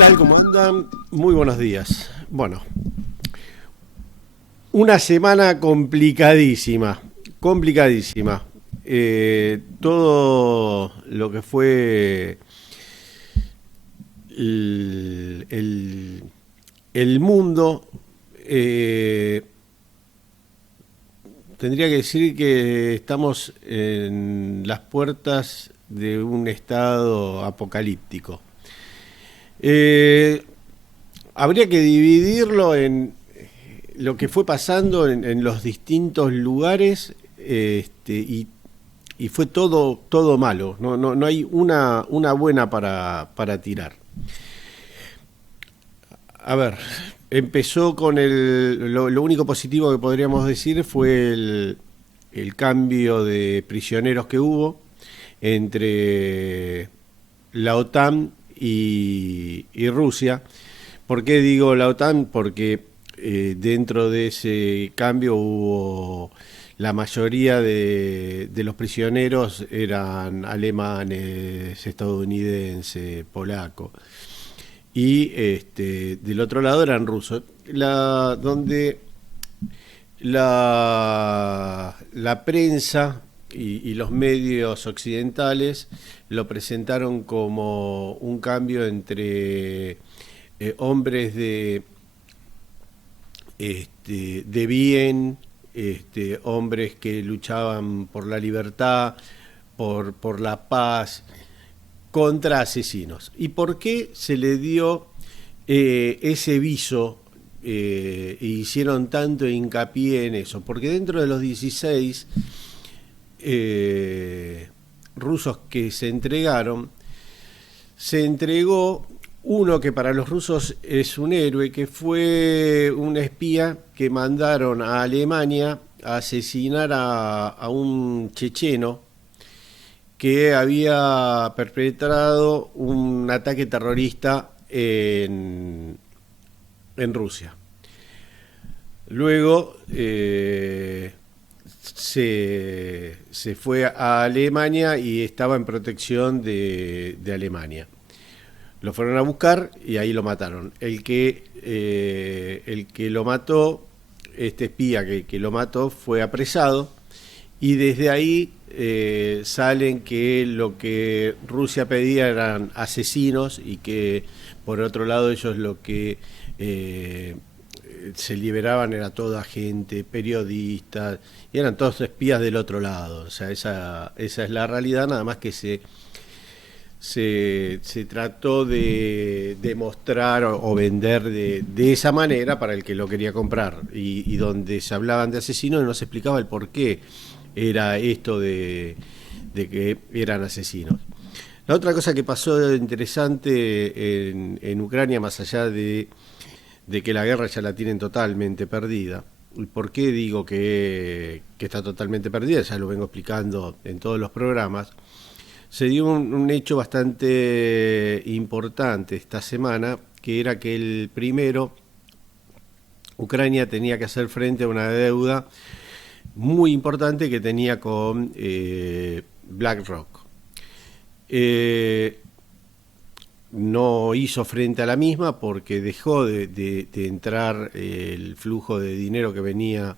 tal? ¿Cómo andan? Muy buenos días. Bueno, una semana complicadísima, complicadísima. Todo lo que fue el mundo, tendría que decir que estamos en las puertas de un estado apocalíptico. Habría que dividirlo en lo que fue pasando en los distintos lugares, y fue todo malo. No hay una buena para tirar. A ver, empezó con lo único positivo que podríamos decir fue el cambio de prisioneros que hubo entre la OTAN y Rusia. ¿Por qué digo la OTAN? Porque dentro de ese cambio hubo la mayoría de los prisioneros eran alemanes, estadounidenses, polacos, y del otro lado eran rusos. Donde la prensa y los medios occidentales lo presentaron como un cambio entre hombres de bien, hombres que luchaban por la libertad, por la paz, contra asesinos. ¿Y por qué se le dio ese viso e hicieron tanto hincapié en eso? Porque dentro de los 16 rusos que se entregó uno que para los rusos es un héroe, que fue un espía que mandaron a Alemania a asesinar a un checheno que había perpetrado un ataque terrorista en Rusia. Luego se fue a Alemania y estaba en protección de Alemania. Lo fueron a buscar y ahí lo mataron. El que lo mató, este espía que lo mató, fue apresado, y desde ahí salen que lo que Rusia pedía eran asesinos, y que por otro lado ellos lo que se liberaban era toda gente, periodistas, y eran todos espías del otro lado. O sea, esa es la realidad, nada más que se trató de mostrar o vender de esa manera para el que lo quería comprar, y donde se hablaban de asesinos no se explicaba el por qué era esto de que eran asesinos. La otra cosa que pasó interesante en Ucrania, más allá de que la guerra ya la tienen totalmente perdida. ¿Por qué digo que está totalmente perdida? Ya lo vengo explicando en todos los programas. Se dio un hecho bastante importante esta semana, que era que Ucrania tenía que hacer frente a una deuda muy importante que tenía con BlackRock. No hizo frente a la misma porque dejó de entrar el flujo de dinero que venía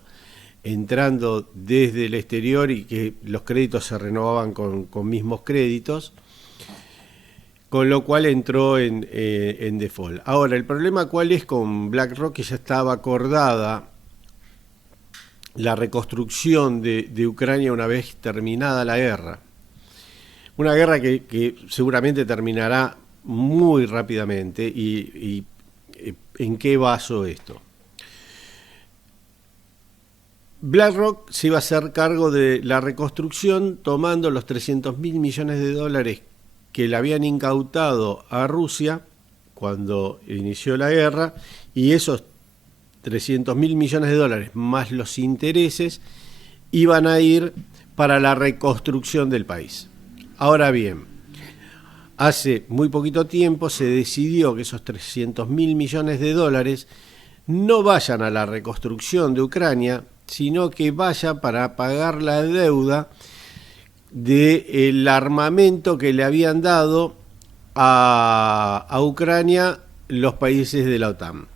entrando desde el exterior, y que los créditos se renovaban con mismos créditos, con lo cual entró en default. Ahora, el problema cuál es con BlackRock, que ya estaba acordada la reconstrucción de Ucrania una vez terminada la guerra. Una guerra que seguramente terminará muy rápidamente. ¿Y en qué basó esto? BlackRock se iba a hacer cargo de la reconstrucción tomando los 300.000 millones de dólares que le habían incautado a Rusia cuando inició la guerra, y esos 300.000 millones de dólares más los intereses iban a ir para la reconstrucción del país. Ahora bien, hace muy poquito tiempo se decidió que esos 300.000 millones de dólares no vayan a la reconstrucción de Ucrania, sino que vaya para pagar la deuda del armamento que le habían dado a Ucrania los países de la OTAN.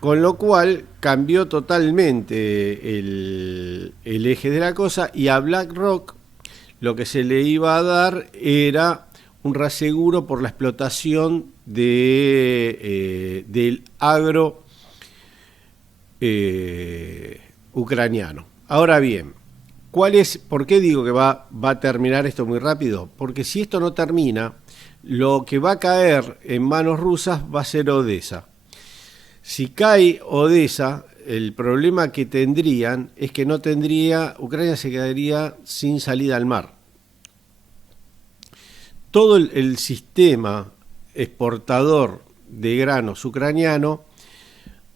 Con lo cual cambió totalmente el eje de la cosa, y a BlackRock lo que se le iba a dar era un reaseguro por la explotación del agro ucraniano. Ahora bien, ¿por qué digo que va a terminar esto muy rápido? Porque si esto no termina, lo que va a caer en manos rusas va a ser Odessa. Si cae Odessa, el problema que tendrían es que Ucrania se quedaría sin salida al mar. Todo el sistema exportador de granos ucraniano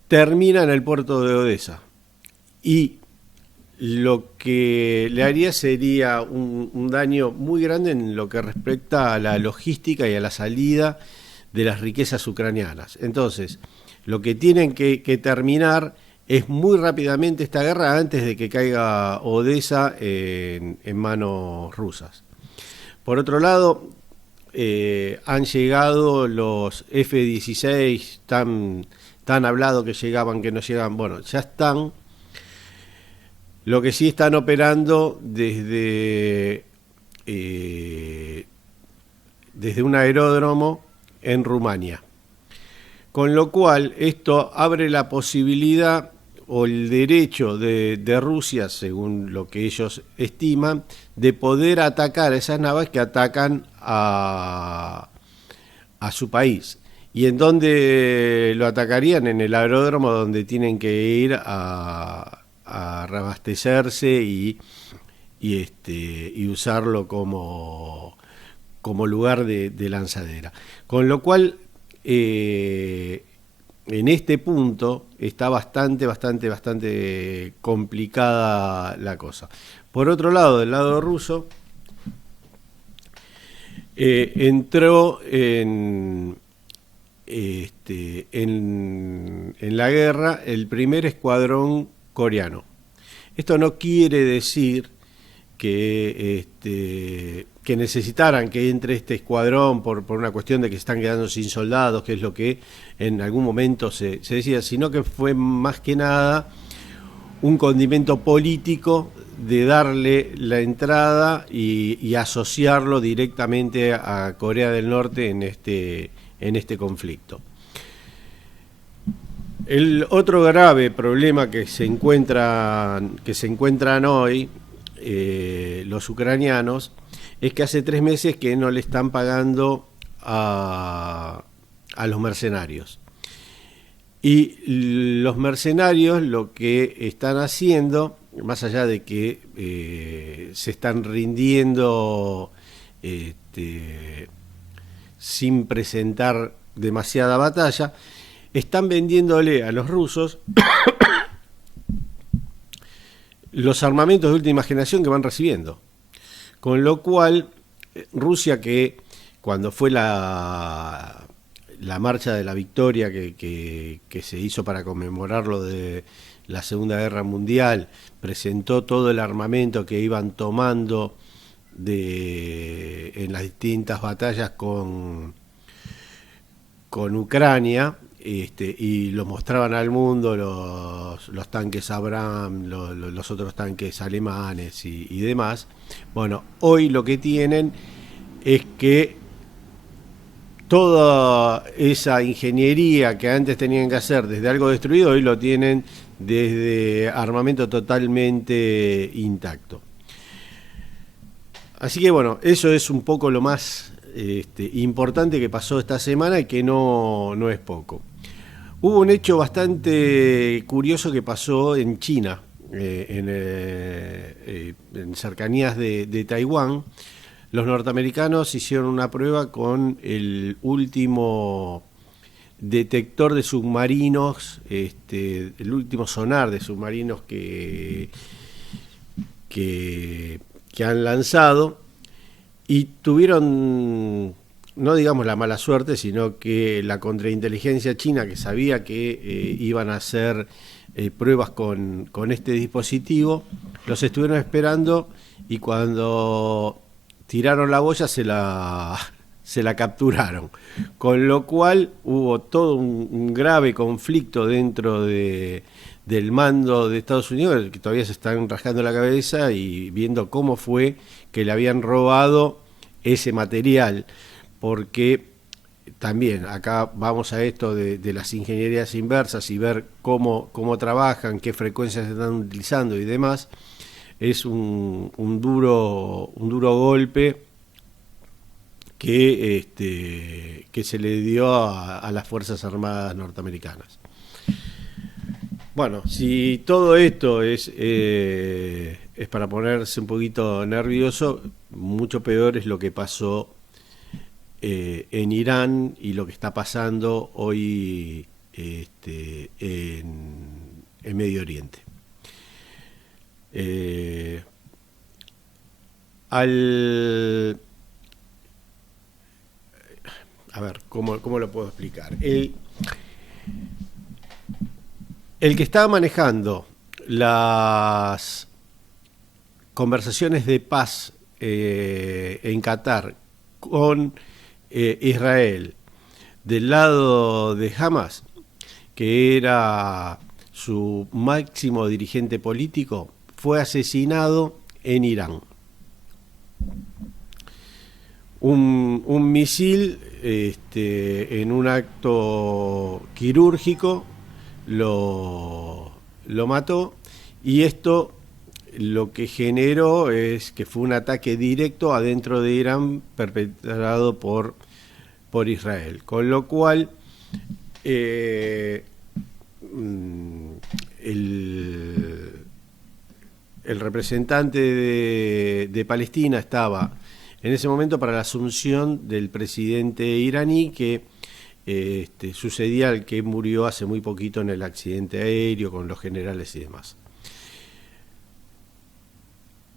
termina en el puerto de Odessa. Y lo que le haría sería un daño muy grande en lo que respecta a la logística y a la salida de las riquezas ucranianas. Entonces, lo que tienen que terminar es muy rápidamente esta guerra antes de que caiga Odessa en manos rusas. Por otro lado, han llegado los F-16 tan hablado que llegaban, que no llegaban. Bueno, ya están. Lo que sí están operando desde un aeródromo en Rumania. Con lo cual, esto abre la posibilidad o el derecho de Rusia, según lo que ellos estiman, de poder atacar a esas naves que atacan a su país. ¿Y en dónde lo atacarían? En el aeródromo, donde tienen que ir a reabastecerse y usarlo como lugar de lanzadera. Con lo cual, en este punto está bastante complicada la cosa. Por otro lado, del lado ruso, entró en la guerra el primer escuadrón coreano. Esto no quiere decir que necesitaran que entre este escuadrón por una cuestión de que están quedando sin soldados, que es lo que en algún momento se decía, sino que fue más que nada un condimento político de darle la entrada y asociarlo directamente a Corea del Norte en este conflicto. El otro grave problema que se encuentran hoy los ucranianos es que hace 3 meses que no le están pagando a los mercenarios. Y los mercenarios lo que están haciendo, más allá de que se están rindiendo sin presentar demasiada batalla, están vendiéndole a los rusos los armamentos de última generación que van recibiendo. Con lo cual, Rusia, que cuando fue la marcha de la victoria que se hizo para conmemorar lo de la Segunda Guerra Mundial, presentó todo el armamento que iban tomando en las distintas batallas con Ucrania, y lo mostraban al mundo, los tanques Abrams, los otros tanques alemanes y demás. Bueno, hoy lo que tienen es que toda esa ingeniería que antes tenían que hacer desde algo destruido, hoy lo tienen desde armamento totalmente intacto. Así que bueno, eso es un poco lo más importante que pasó esta semana, y que no es poco. Hubo un hecho bastante curioso que pasó en China, en cercanías de Taiwán. Los norteamericanos hicieron una prueba con el último detector de submarinos, el último sonar de submarinos que han lanzado, y tuvieron, no digamos la mala suerte, sino que la contrainteligencia china, que sabía que iban a hacer pruebas con este dispositivo, los estuvieron esperando, y cuando tiraron la boya se la se la capturaron. Con lo cual hubo todo un grave conflicto dentro del mando de Estados Unidos, que todavía se están rascando la cabeza y viendo cómo fue que le habían robado ese material, porque también acá vamos a esto de las ingenierías inversas y ver cómo trabajan, qué frecuencias se están utilizando y demás. Es un duro golpe que se le dio a las Fuerzas Armadas norteamericanas. Bueno, si todo esto es para ponerse un poquito nervioso, mucho peor es lo que pasó en Irán y lo que está pasando hoy en Medio Oriente. A ver, ¿cómo lo puedo explicar? El que estaba manejando las conversaciones de paz en Qatar con Israel del lado de Hamas, que era su máximo dirigente político, fue asesinado en Irán. Un misil en un acto quirúrgico lo mató, y esto lo que generó es que fue un ataque directo adentro de Irán perpetrado por Israel, con lo cual el representante de Palestina estaba en ese momento para la asunción del presidente iraní, que sucedía al que murió hace muy poquito en el accidente aéreo con los generales y demás.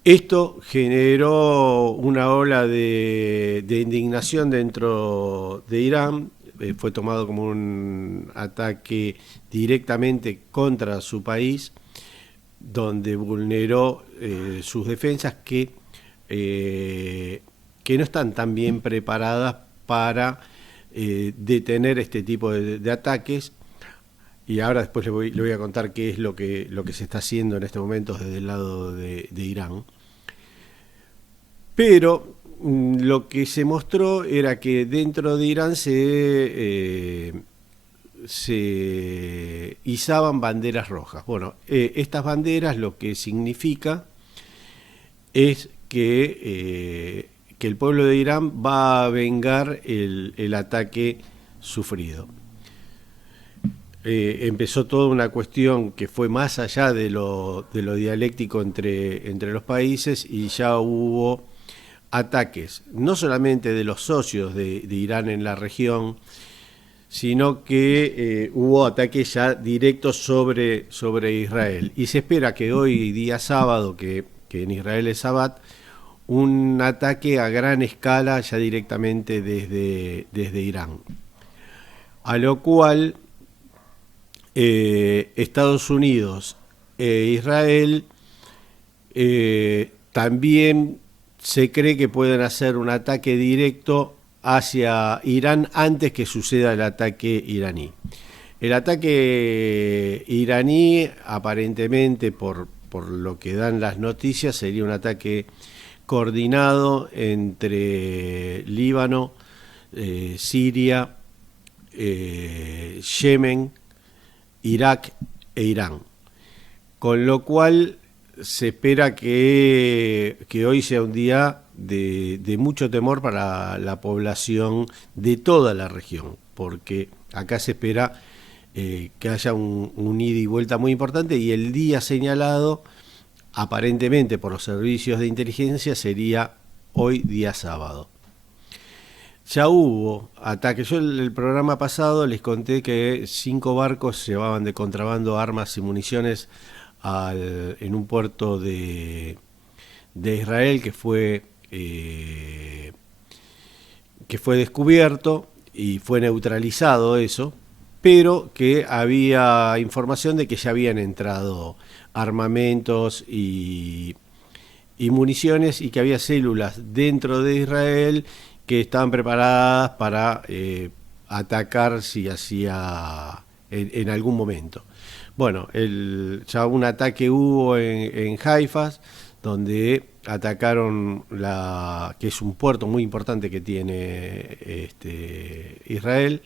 Esto generó una ola de indignación dentro de Irán. Fue tomado como un ataque directamente contra su país, donde vulneró sus defensas que no están tan bien preparadas para detener este tipo de ataques. Y ahora después le voy a contar qué es lo que se está haciendo en este momento desde el lado de Irán. Pero lo que se mostró era que dentro de Irán se izaban banderas rojas. Bueno, estas banderas lo que significa es que el pueblo de Irán va a vengar el ataque sufrido. Empezó toda una cuestión que fue más allá de lo dialéctico entre los países, y ya hubo ataques, no solamente de los socios de Irán en la región, sino que hubo ataques ya directos sobre Israel. Y se espera que hoy, día sábado, que en Israel es Shabbat, un ataque a gran escala ya directamente desde Irán. A lo cual Estados Unidos e Israel también se cree que pueden hacer un ataque directo hacia Irán antes que suceda el ataque iraní. El ataque iraní, aparentemente, por lo que dan las noticias, sería un ataque coordinado entre Líbano, Siria, Yemen, Irak e Irán. Con lo cual se espera que hoy sea un día de mucho temor para la población de toda la región, porque acá se espera que haya un ida y vuelta muy importante, y el día señalado, aparentemente por los servicios de inteligencia, sería hoy, día sábado. Ya hubo ataques. Yo el programa pasado les conté que 5 barcos llevaban de contrabando armas y municiones en un puerto de Israel que fue descubierto y fue neutralizado eso, pero que había información de que ya habían entrado armamentos y municiones, y que había células dentro de Israel que estaban preparadas para atacar si hacía en algún momento. Bueno, ya un ataque hubo en Haifa, donde atacaron que es un puerto muy importante que tiene Israel,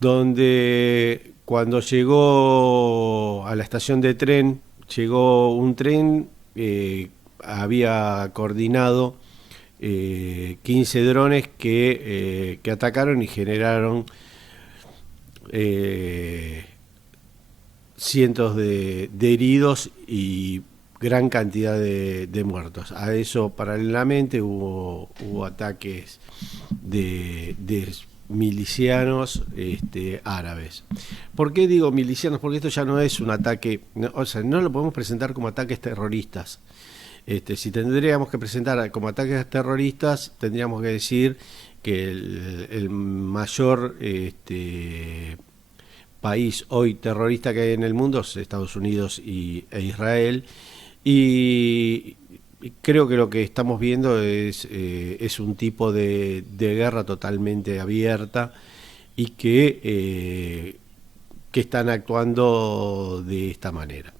donde cuando llegó a la estación de tren, llegó un tren, había coordinado 15 drones que atacaron y generaron cientos de heridos y gran cantidad de muertos. A eso paralelamente hubo ataques de milicianos árabes. ¿Por qué digo milicianos? Porque esto ya no es un ataque, no, o sea, no lo podemos presentar como ataques terroristas. Si tendríamos que presentar como ataques terroristas, tendríamos que decir que el mayor país hoy terrorista que hay en el mundo es Estados Unidos e Israel, y creo que lo que estamos viendo es un tipo de guerra totalmente abierta y que están actuando de esta manera.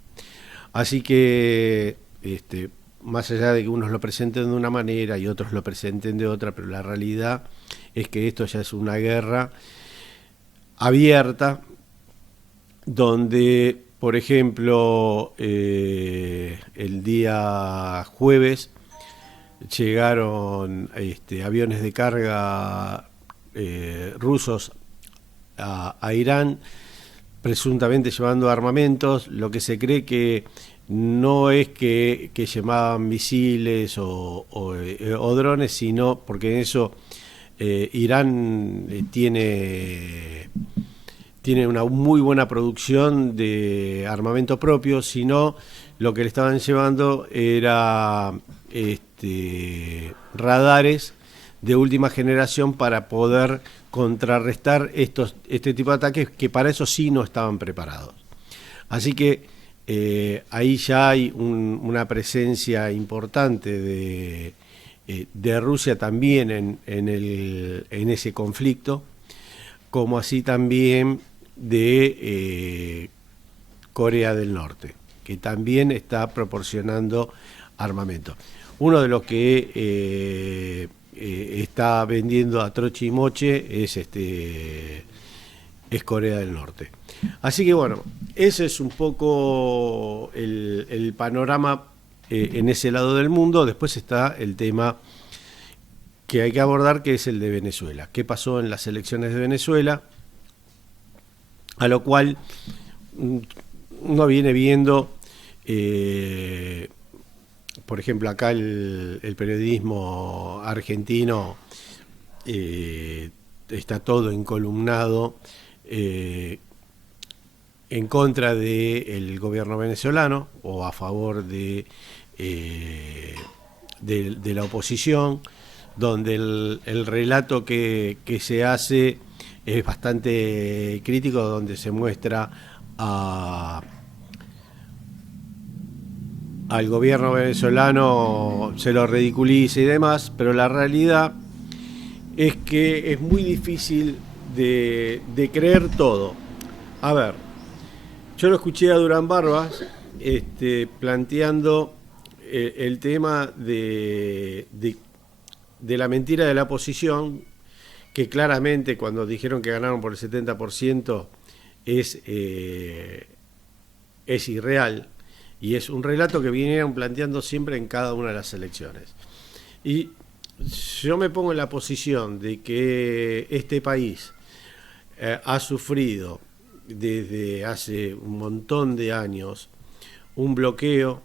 Así que más allá de que unos lo presenten de una manera y otros lo presenten de otra, pero la realidad es que esto ya es una guerra abierta, donde, por ejemplo, el día jueves llegaron aviones de carga rusos a Irán, presuntamente llevando armamentos. Lo que se cree que no es que llevaban misiles o drones, sino porque en eso Irán tiene una muy buena producción de armamento propio, sino lo que le estaban llevando era radares de última generación para poder contrarrestar este tipo de ataques, que para eso sí no estaban preparados. Así que ahí ya hay una presencia importante de Rusia también en ese conflicto, como así también de Corea del Norte, que también está proporcionando armamento. Uno de los que está vendiendo a troche y moche es Corea del Norte. Así que bueno, ese es un poco el panorama en ese lado del mundo. Después está el tema que hay que abordar, que es el de Venezuela. ¿Qué pasó en las elecciones de Venezuela? A lo cual uno viene viendo, por ejemplo, acá el periodismo argentino está todo encolumnado en contra del gobierno venezolano o a favor de la oposición, donde el relato que se hace es bastante crítico, donde se muestra al gobierno venezolano, se lo ridiculiza y demás, pero la realidad es que es muy difícil de creer todo. A ver, yo lo escuché a Durán Barbas planteando el tema de la mentira de la oposición, que claramente cuando dijeron que ganaron por el 70% es irreal, y es un relato que vinieron planteando siempre en cada una de las elecciones. Y yo me pongo en la posición de que este país ha sufrido desde hace un montón de años un bloqueo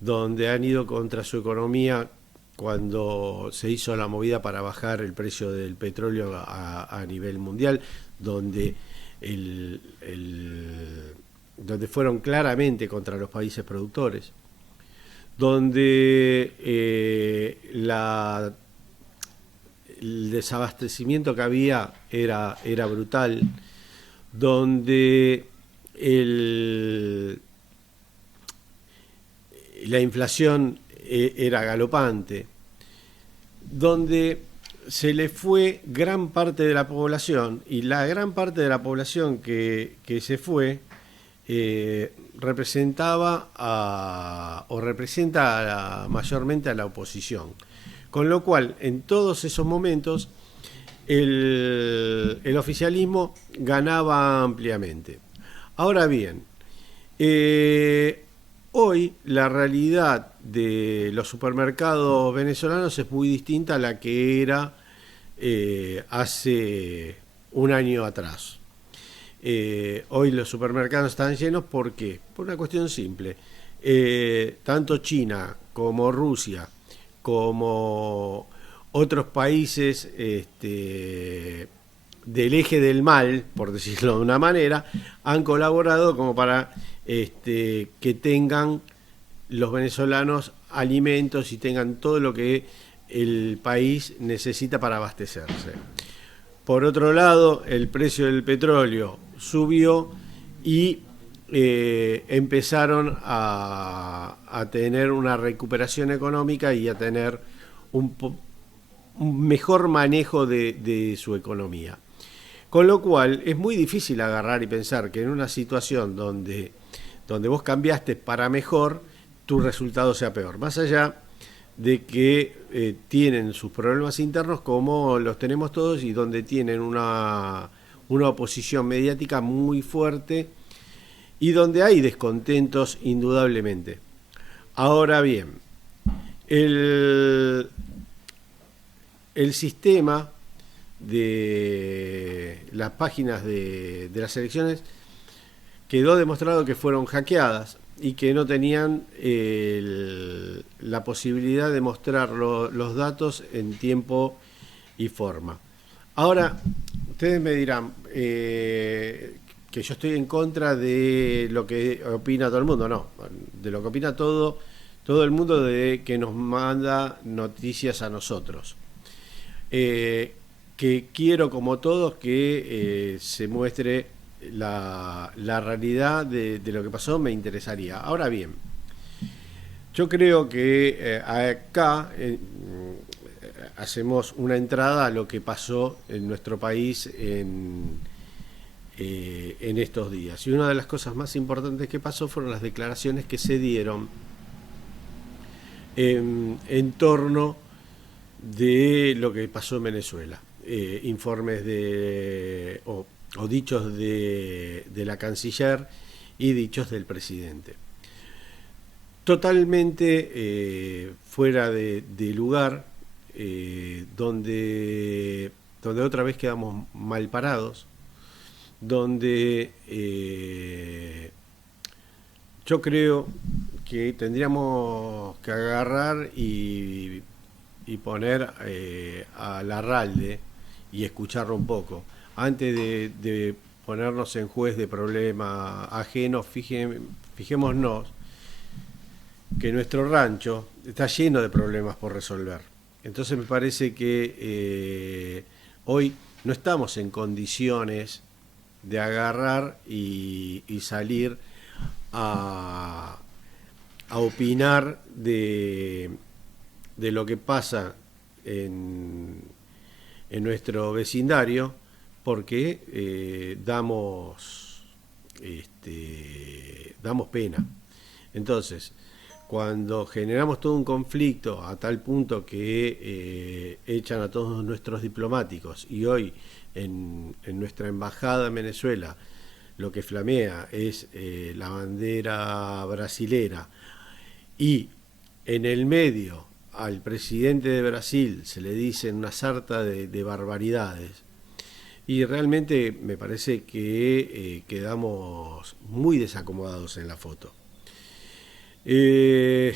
donde han ido contra su economía cuando se hizo la movida para bajar el precio del petróleo a nivel mundial, donde donde fueron claramente contra los países productores, donde el desabastecimiento que había era brutal, donde la inflación era galopante, donde se le fue gran parte de la población, y la gran parte de la población que se fue representaba o representa mayormente a la oposición. Con lo cual, en todos esos momentos, el oficialismo ganaba ampliamente. Ahora bien, hoy la realidad de los supermercados venezolanos es muy distinta a la que era hace un año atrás. Hoy los supermercados están llenos, ¿por qué? Por una cuestión simple. Tanto China como Rusia, como otros países del eje del mal, por decirlo de una manera, han colaborado como para que tengan los venezolanos alimentos y tengan todo lo que el país necesita para abastecerse. Por otro lado, el precio del petróleo subió y empezaron a tener una recuperación económica y a tener un mejor manejo de su economía. Con lo cual es muy difícil agarrar y pensar que en una situación donde vos cambiaste para mejor, tu resultado sea peor. Más allá de que tienen sus problemas internos como los tenemos todos y donde tienen una oposición mediática muy fuerte y donde hay descontentos indudablemente. Ahora bien, el sistema de las páginas de las elecciones quedó demostrado que fueron hackeadas y que no tenían la posibilidad de mostrar los datos en tiempo y forma. Ahora, ustedes me dirán que yo estoy en contra de lo que opina todo el mundo. No, de lo que opina todo el mundo, de que nos manda noticias a nosotros. Que quiero, como todos, que se muestre la realidad de lo que pasó. Me interesaría. Ahora bien, yo creo que acá hacemos una entrada a lo que pasó en nuestro país en estos días. Y una de las cosas más importantes que pasó fueron las declaraciones que se dieron en torno de lo que pasó en Venezuela. Informes o dichos de la canciller y dichos del presidente. Totalmente fuera de lugar, donde otra vez quedamos mal parados, donde yo creo que tendríamos que agarrar y poner a Larralde y escucharlo un poco antes de ponernos en juez de problemas ajenos. Fijémonos que nuestro rancho está lleno de problemas por resolver. Entonces me parece que hoy no estamos en condiciones de agarrar y salir a opinar de lo que pasa en nuestro vecindario, porque damos pena. Entonces, cuando generamos todo un conflicto a tal punto que echan a todos nuestros diplomáticos, y hoy en nuestra embajada en Venezuela lo que flamea es la bandera brasilera, y en el medio al presidente de Brasil se le dicen una sarta de barbaridades, y realmente me parece que quedamos muy desacomodados en la foto. Y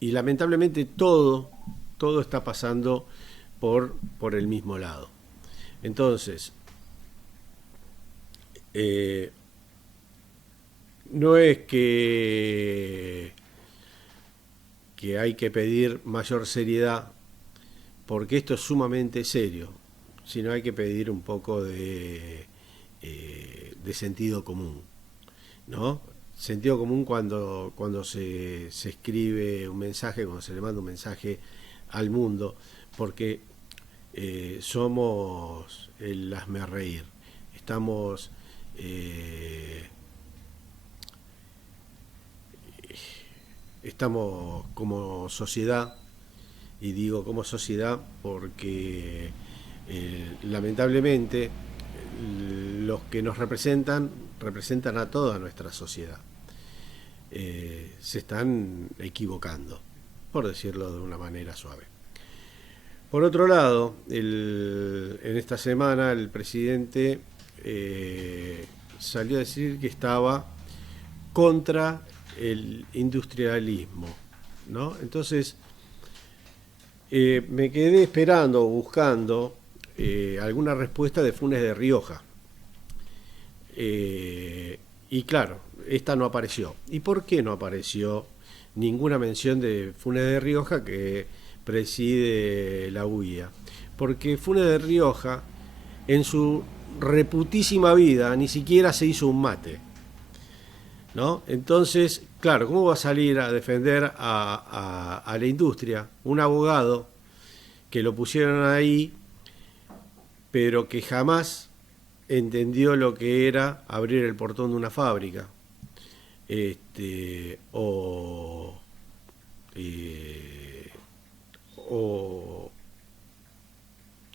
lamentablemente todo está pasando por el mismo lado. Entonces, no es que hay que pedir mayor seriedad, porque esto es sumamente serio, sino hay que pedir un poco de sentido común, ¿no? sentido común cuando se escribe un mensaje, cuando se le manda un mensaje al mundo, porque somos el hazmerreír. Estamos estamos como sociedad, y digo como sociedad porque lamentablemente los que nos representan a toda nuestra sociedad. Se están equivocando, por decirlo de una manera suave. Por otro lado, en esta semana el presidente salió a decir que estaba contra el industrialismo, ¿no? Entonces, me quedé esperando, buscando alguna respuesta de Funes de Rioja. Y claro, esta no apareció. ¿Y por qué no apareció ninguna mención de Funes de Rioja, que preside la UIA? Porque Funes de Rioja, en su reputísima vida, ni siquiera se hizo un mate, ¿no? Entonces, claro, ¿cómo va a salir a defender a la industria? Un abogado que lo pusieron ahí, pero que jamás entendió lo que era abrir el portón de una fábrica, o, o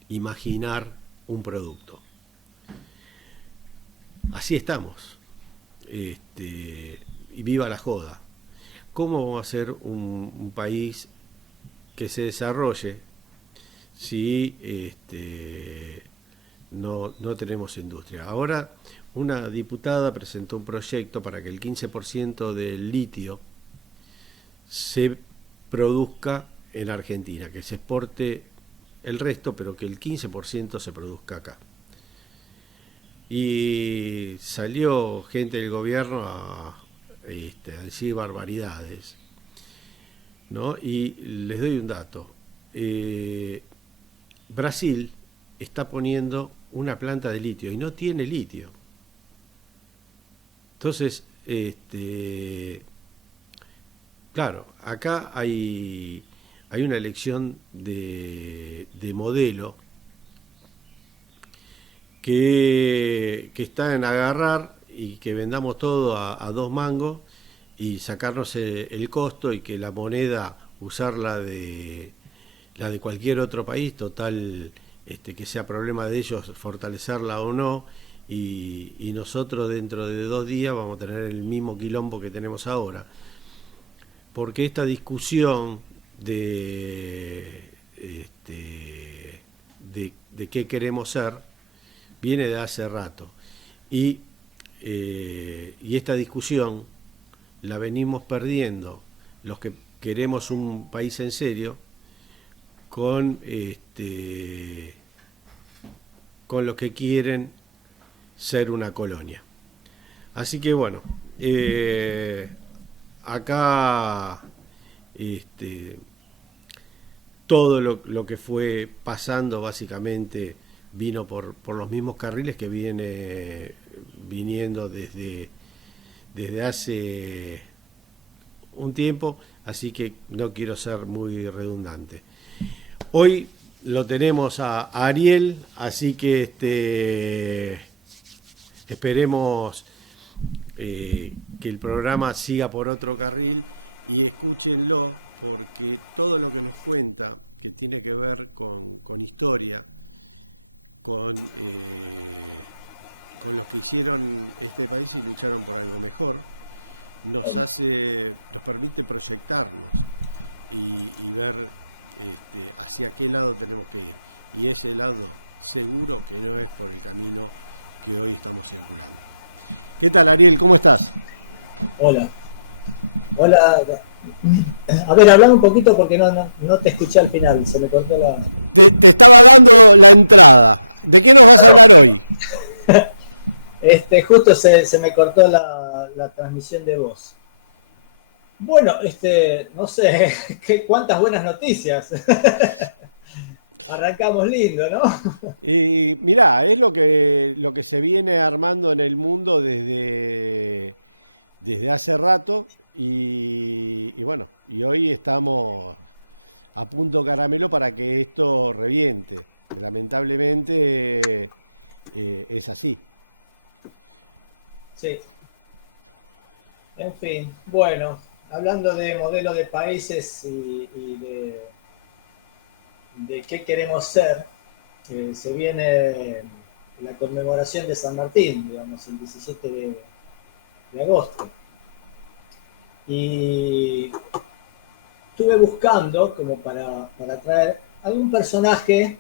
imaginar un producto. Así estamos. Y viva la joda. ¿Cómo va a ser un país que se desarrolle si no tenemos industria? Ahora, una diputada presentó un proyecto para que el 15% del litio se produzca en Argentina, que se exporte el resto, pero que el 15% se produzca acá. Y salió gente del gobierno a decir barbaridades, ¿no? Y les doy un dato. Brasil está poniendo una planta de litio y no tiene litio. Entonces, claro, acá hay una elección de modelo que está en agarrar y que vendamos todo a 2 mangos y sacarnos el costo, y que la moneda usar la de cualquier otro país, total, que sea problema de ellos fortalecerla o no, y nosotros dentro de 2 días vamos a tener el mismo quilombo que tenemos ahora. Porque esta discusión de qué queremos ser viene de hace rato, y esta discusión la venimos perdiendo los que queremos un país en serio con los que quieren ser una colonia. Así que bueno, acá todo lo que fue pasando básicamente vino por los mismos carriles que viene viniendo desde hace un tiempo, así que no quiero ser muy redundante. Hoy lo tenemos a Ariel, así que esperemos que el programa siga por otro carril, y escúchenlo, porque todo lo que les cuenta, que tiene que ver con historia, con los que hicieron este país y lucharon por algo mejor, nos permite proyectarnos y ver hacia qué lado tenemos que ir. Y ese lado seguro que no es por el camino que hoy estamos haciendo. ¿Qué tal, Ariel? ¿Cómo estás? Hola. Hola. A ver, hablame un poquito porque no te escuché al final, se me cortó la... Te estaba dando la entrada. ¿De qué nos vas a hablar hoy? Justo se me cortó la transmisión de voz. Bueno, no sé, cuántas buenas noticias. Arrancamos lindo, ¿no? Y mirá, es lo que se viene armando en el mundo desde hace rato y bueno, y hoy estamos a punto caramelo para que esto reviente. Lamentablemente es así. Sí, en fin, bueno, hablando de modelo de países y de qué queremos ser, se viene la conmemoración de San Martín, digamos, el 17 de agosto. Y estuve buscando, como para traer algún personaje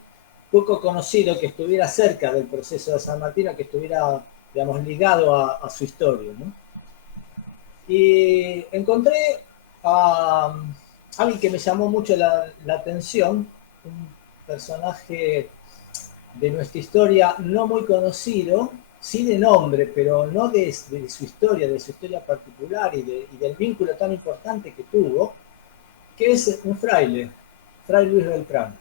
poco conocido que estuviera cerca del proceso de San Martín, que estuviera, digamos, ligado a su historia, ¿no? Y encontré a alguien que me llamó mucho la atención, un personaje de nuestra historia no muy conocido, sí de nombre, pero no de su historia particular y del vínculo tan importante que tuvo, que es un fraile, Fray Luis Beltrán.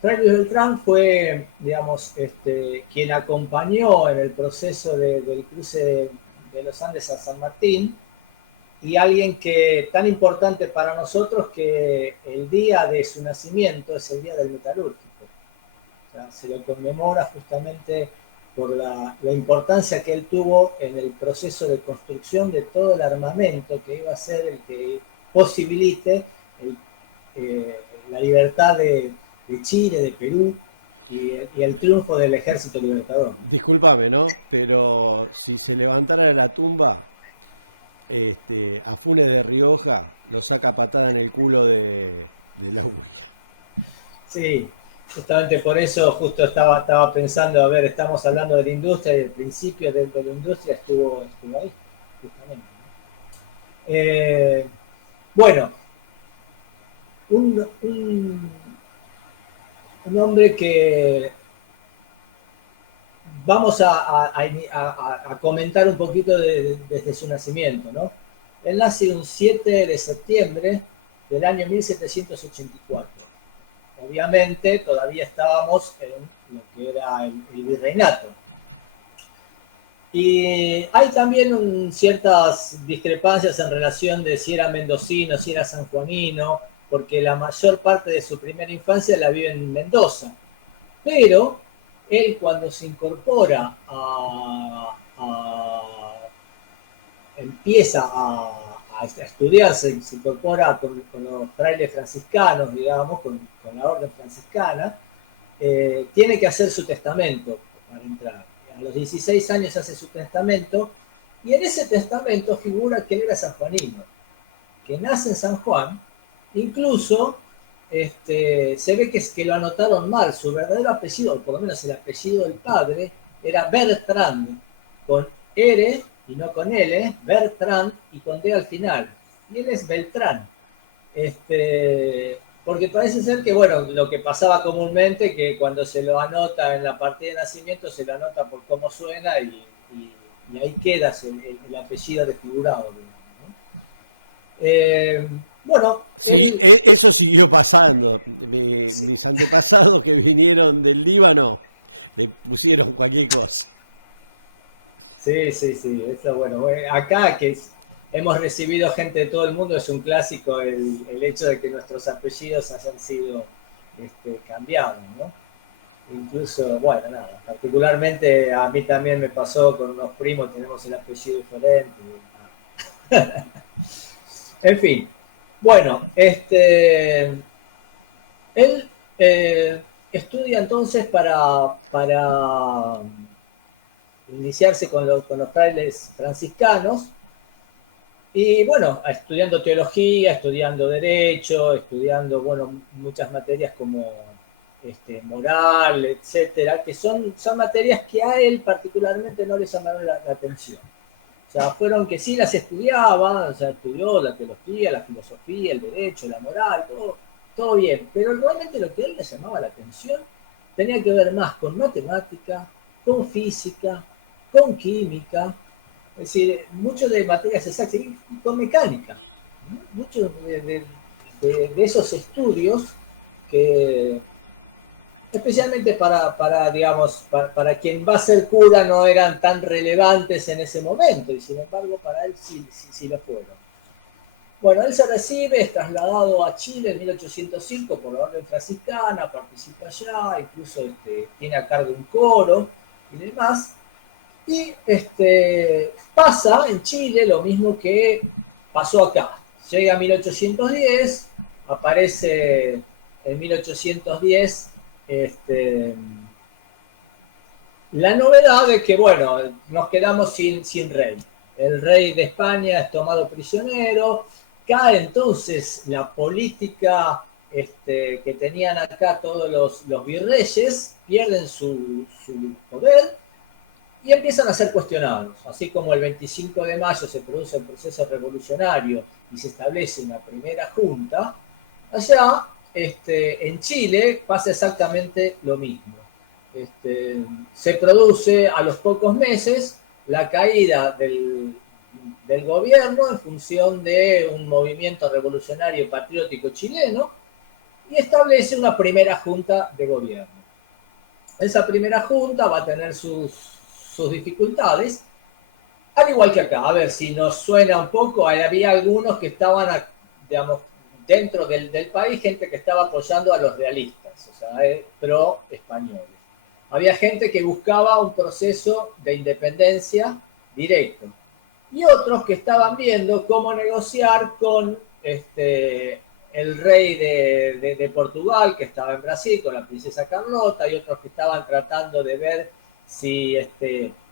Fray Luis Beltrán fue, digamos, quien acompañó en el proceso del cruce de los Andes a San Martín, y alguien que tan importante para nosotros que el día de su nacimiento es el día del metalúrgico. O sea, se lo conmemora justamente por la importancia que él tuvo en el proceso de construcción de todo el armamento que iba a ser el que posibilite el, la libertad de Chile, de Perú y el triunfo del ejército libertador. Discúlpame, ¿no? Pero si se levantara de la tumba, a Funes de Rioja lo saca patada en el culo de la... Sí, justamente por eso justo estaba pensando, a ver, estamos hablando de la industria y el principio de la industria estuvo ahí, justamente. Bueno, un, un, un hombre que vamos a comentar un poquito desde su nacimiento, ¿no? Él nace un 7 de septiembre del año 1784. Obviamente todavía estábamos en lo que era el virreinato. Y hay también ciertas discrepancias en relación de si era mendocino, si era sanjuanino, porque la mayor parte de su primera infancia la vive en Mendoza. Pero él cuando se incorpora empieza a estudiar, se incorpora con los frailes franciscanos, digamos, con la orden franciscana, tiene que hacer su testamento para entrar. A los 16 años hace su testamento y en ese testamento figura que él era sanjuanino, que nace en San Juan, incluso se ve que lo anotaron mal, su verdadero apellido, o por lo menos el apellido del padre, era Bertrand, con R y no con L, Bertrand y con D al final. Y él es Beltrán. Porque parece ser que, bueno, lo que pasaba comúnmente, que cuando se lo anota en la partida de nacimiento, se lo anota por cómo suena y ahí queda el apellido desfigurado. Bueno, Sí, eso siguió pasando. Mis antepasados que vinieron del Líbano le pusieron cualquier cosa. Sí, eso bueno. Acá hemos recibido gente de todo el mundo, es un clásico el hecho de que nuestros apellidos hayan sido cambiados, ¿no? Incluso, bueno, nada, particularmente a mí también me pasó con unos primos, tenemos el apellido diferente. En fin, bueno, él estudia entonces para iniciarse con los frailes franciscanos y bueno, estudiando teología, estudiando derecho, estudiando, bueno, muchas materias como moral, etcétera, que son materias que a él particularmente no le llamaron la atención. O sea, fueron que sí las estudiaba, o sea, estudió la teología, la filosofía, el derecho, la moral, todo bien, pero realmente lo que a él le llamaba la atención tenía que ver más con matemática, con física, con química, es decir, mucho de materias exactas y con mecánica, ¿no? Muchos de esos estudios que especialmente digamos, para quien va a ser cura no eran tan relevantes en ese momento, y sin embargo para él sí lo fueron. Bueno, él se recibe, es trasladado a Chile en 1805 por la orden franciscana, participa allá, incluso tiene a cargo un coro y demás. Y pasa en Chile lo mismo que pasó acá. Llega a 1810, aparece en 1810 la novedad de que, bueno, nos quedamos sin rey. El rey de España es tomado prisionero, cae entonces la política que tenían acá todos los virreyes, pierden su poder y empiezan a ser cuestionados. Así como el 25 de mayo se produce el proceso revolucionario y se establece una primera junta, allá en Chile pasa exactamente lo mismo. Se produce a los pocos meses la caída del gobierno en función de un movimiento revolucionario patriótico chileno y establece una primera junta de gobierno. Esa primera junta va a tener sus dificultades, al igual que acá. A ver si nos suena un poco, había algunos que estaban, digamos, dentro del país, gente que estaba apoyando a los realistas, o sea, pro españoles. Había gente que buscaba un proceso de independencia directo. Y otros que estaban viendo cómo negociar con el rey de Portugal, que estaba en Brasil, con la princesa Carlota, y otros que estaban tratando de ver si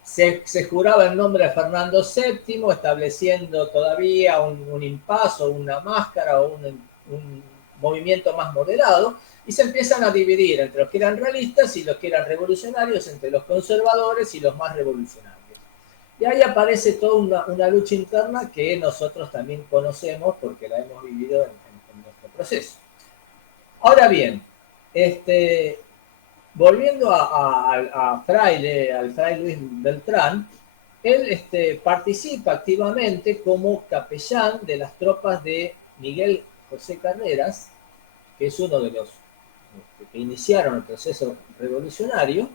se juraba el nombre de Fernando VII, estableciendo todavía un impaso, una máscara o un movimiento más moderado, y se empiezan a dividir entre los que eran realistas y los que eran revolucionarios, entre los conservadores y los más revolucionarios. Y ahí aparece toda una lucha interna que nosotros también conocemos porque la hemos vivido en nuestro proceso. Ahora bien, volviendo a Fraile, al Fray Luis Beltrán, él participa activamente como capellán de las tropas de Miguel José Carreras, que es uno de los que iniciaron el proceso revolucionario,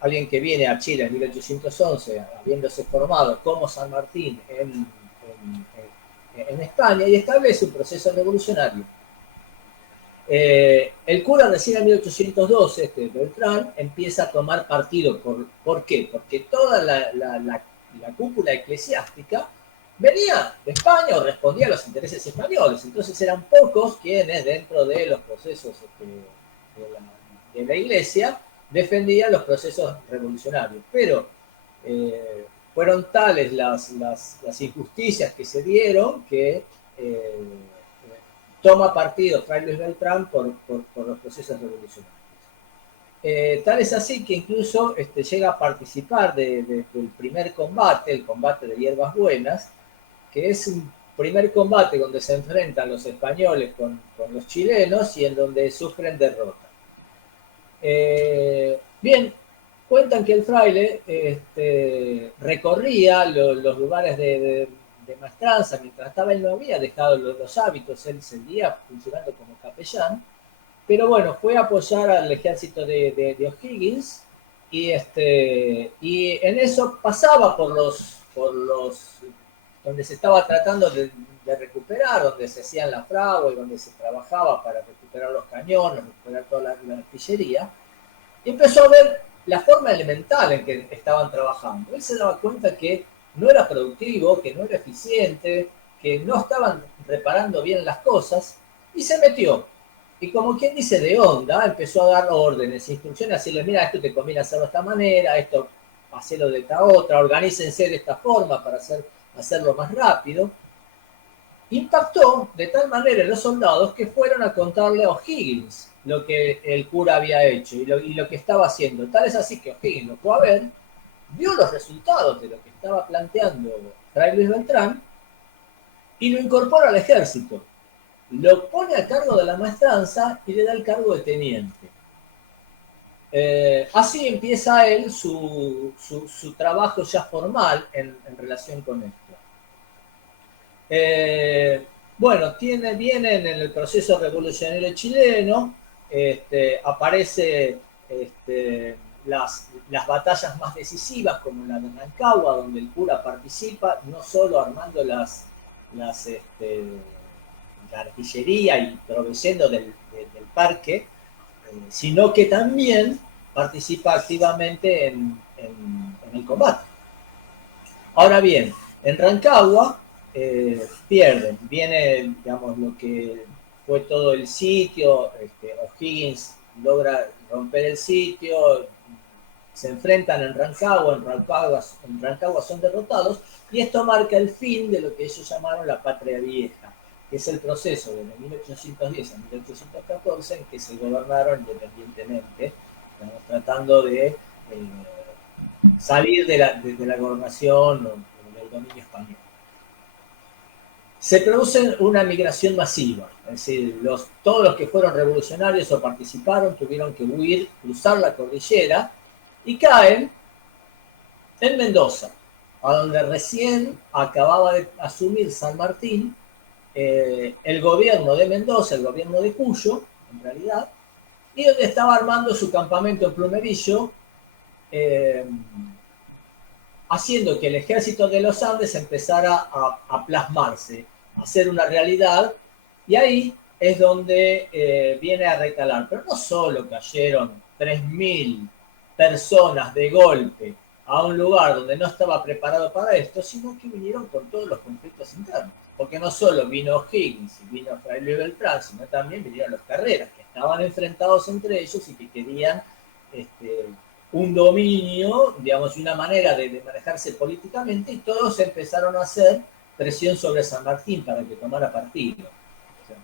alguien que viene a Chile en 1811, habiéndose formado como San Martín en España, y establece un proceso revolucionario. El cura recién en 1812, Beltrán, empieza a tomar partido. ¿Por qué? Porque toda la cúpula eclesiástica venía de España o respondía a los intereses españoles. Entonces eran pocos quienes dentro de los procesos de la iglesia defendían los procesos revolucionarios. Pero fueron tales las injusticias que se dieron que toma partido Fray Luis Beltrán por los procesos revolucionarios. Tal es así que incluso llega a participar del primer combate, el combate de Hierbas Buenas, que es un primer combate donde se enfrentan los españoles con los chilenos y en donde sufren derrota. Bien, cuentan que el fraile recorría los lugares de maestranza mientras estaba. Él no había dejado los hábitos, él seguía funcionando como capellán, pero bueno, fue a apoyar al ejército de O'Higgins y en eso pasaba por los donde se estaba tratando de recuperar, donde se hacían la fragua y donde se trabajaba para recuperar los cañones, recuperar toda la artillería, y empezó a ver la forma elemental en que estaban trabajando. Él se daba cuenta que no era productivo, que no era eficiente, que no estaban reparando bien las cosas, y se metió. Y como quien dice de onda, empezó a dar órdenes, instrucciones, a decirle, mira, esto te conviene hacerlo de esta manera, esto hacelo de esta otra, organícense de esta forma para hacerlo más rápido. Impactó de tal manera en los soldados que fueron a contarle a O'Higgins lo que el cura había hecho y lo que estaba haciendo. Tal es así que O'Higgins lo fue a ver, vio los resultados de lo que estaba planteando Fray Luis Beltrán y lo incorpora al ejército. Lo pone a cargo de la maestranza y le da el cargo de teniente. Así empieza él su trabajo ya formal en relación con esto. Bueno, viene en el proceso revolucionario chileno, aparece las batallas más decisivas, como la de Rancagua, donde el cura participa, no solo armando las, la artillería y proveyendo del parque, sino que también participa activamente en el combate. Ahora bien, en Rancagua pierden, viene, digamos, lo que fue todo el sitio, O'Higgins logra romper el sitio, se enfrentan en Rancagua son derrotados, y esto marca el fin de lo que ellos llamaron la Patria Vieja, que es el proceso de 1810 a 1814 en que se gobernaron independientemente, estamos tratando de salir de la gobernación o del dominio español. Se produce una migración masiva, es decir, todos los que fueron revolucionarios o participaron tuvieron que huir, cruzar la cordillera y caen en Mendoza, a donde recién acababa de asumir San Martín, el gobierno de Mendoza, el gobierno de Cuyo, en realidad, y donde estaba armando su campamento en Plumerillo, haciendo que el ejército de los Andes empezara a plasmarse, a hacer una realidad, y ahí es donde viene a recalar. Pero no solo cayeron 3.000 personas de golpe a un lugar donde no estaba preparado para esto, sino que vinieron con todos los conflictos internos. Porque no solo vino O'Higgins y vino Fray Luis Beltrán, sino también vinieron los Carreras, que estaban enfrentados entre ellos y que querían un dominio, digamos, y una manera de manejarse políticamente, y todos empezaron a hacer presión sobre San Martín para que tomara partido. O sea,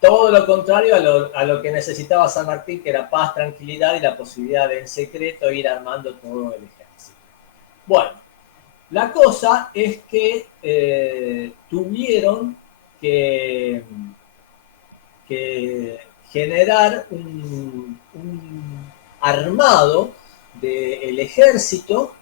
todo lo contrario a lo que necesitaba San Martín, que era paz, tranquilidad y la posibilidad de en secreto ir armando todo el ejército. Bueno, la cosa es que tuvieron que generar un armado del ejército,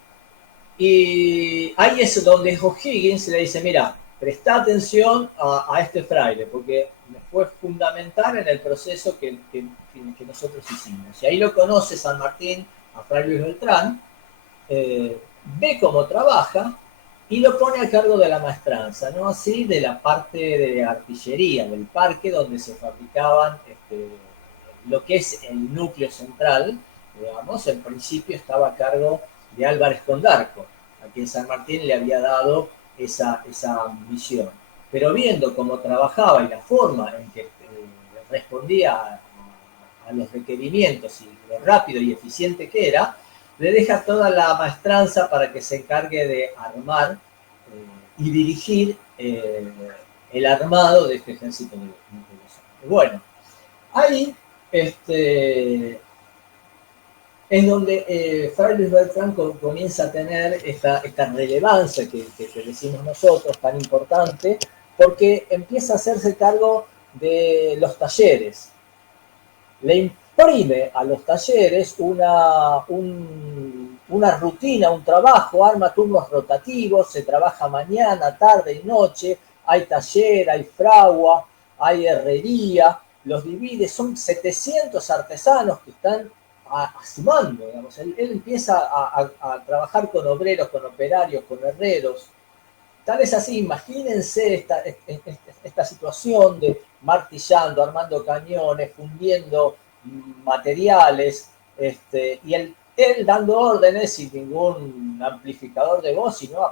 y ahí es donde O'Higgins le dice, mira, presta atención a este fraile, porque fue fundamental en el proceso que nosotros hicimos. Y ahí lo conoce San Martín, a Fray Luis Beltrán, ve cómo trabaja y lo pone a cargo de la maestranza, ¿no? Así de la parte de artillería, del parque donde se fabricaban lo que es el núcleo central, digamos, en principio estaba a cargo de Álvarez Condarco, a quien San Martín le había dado esa misión. Pero viendo cómo trabajaba y la forma en que respondía a los requerimientos y lo rápido y eficiente que era, le deja toda la maestranza para que se encargue de armar y dirigir el armado de este ejército de los Andes. Bueno, ahí es donde Fray Luis Beltrán comienza a tener esta relevancia que decimos nosotros, tan importante, porque empieza a hacerse cargo de los talleres. Le imprime a los talleres una rutina, un trabajo, arma turnos rotativos, se trabaja mañana, tarde y noche, hay taller, hay fragua, hay herrería, los divide, son 700 artesanos que están sumando, digamos. Él empieza a trabajar con obreros, con operarios, con herreros. Tal es así, imagínense esta situación de martillando, armando cañones, fundiendo materiales, y él dando órdenes sin ningún amplificador de voz, sino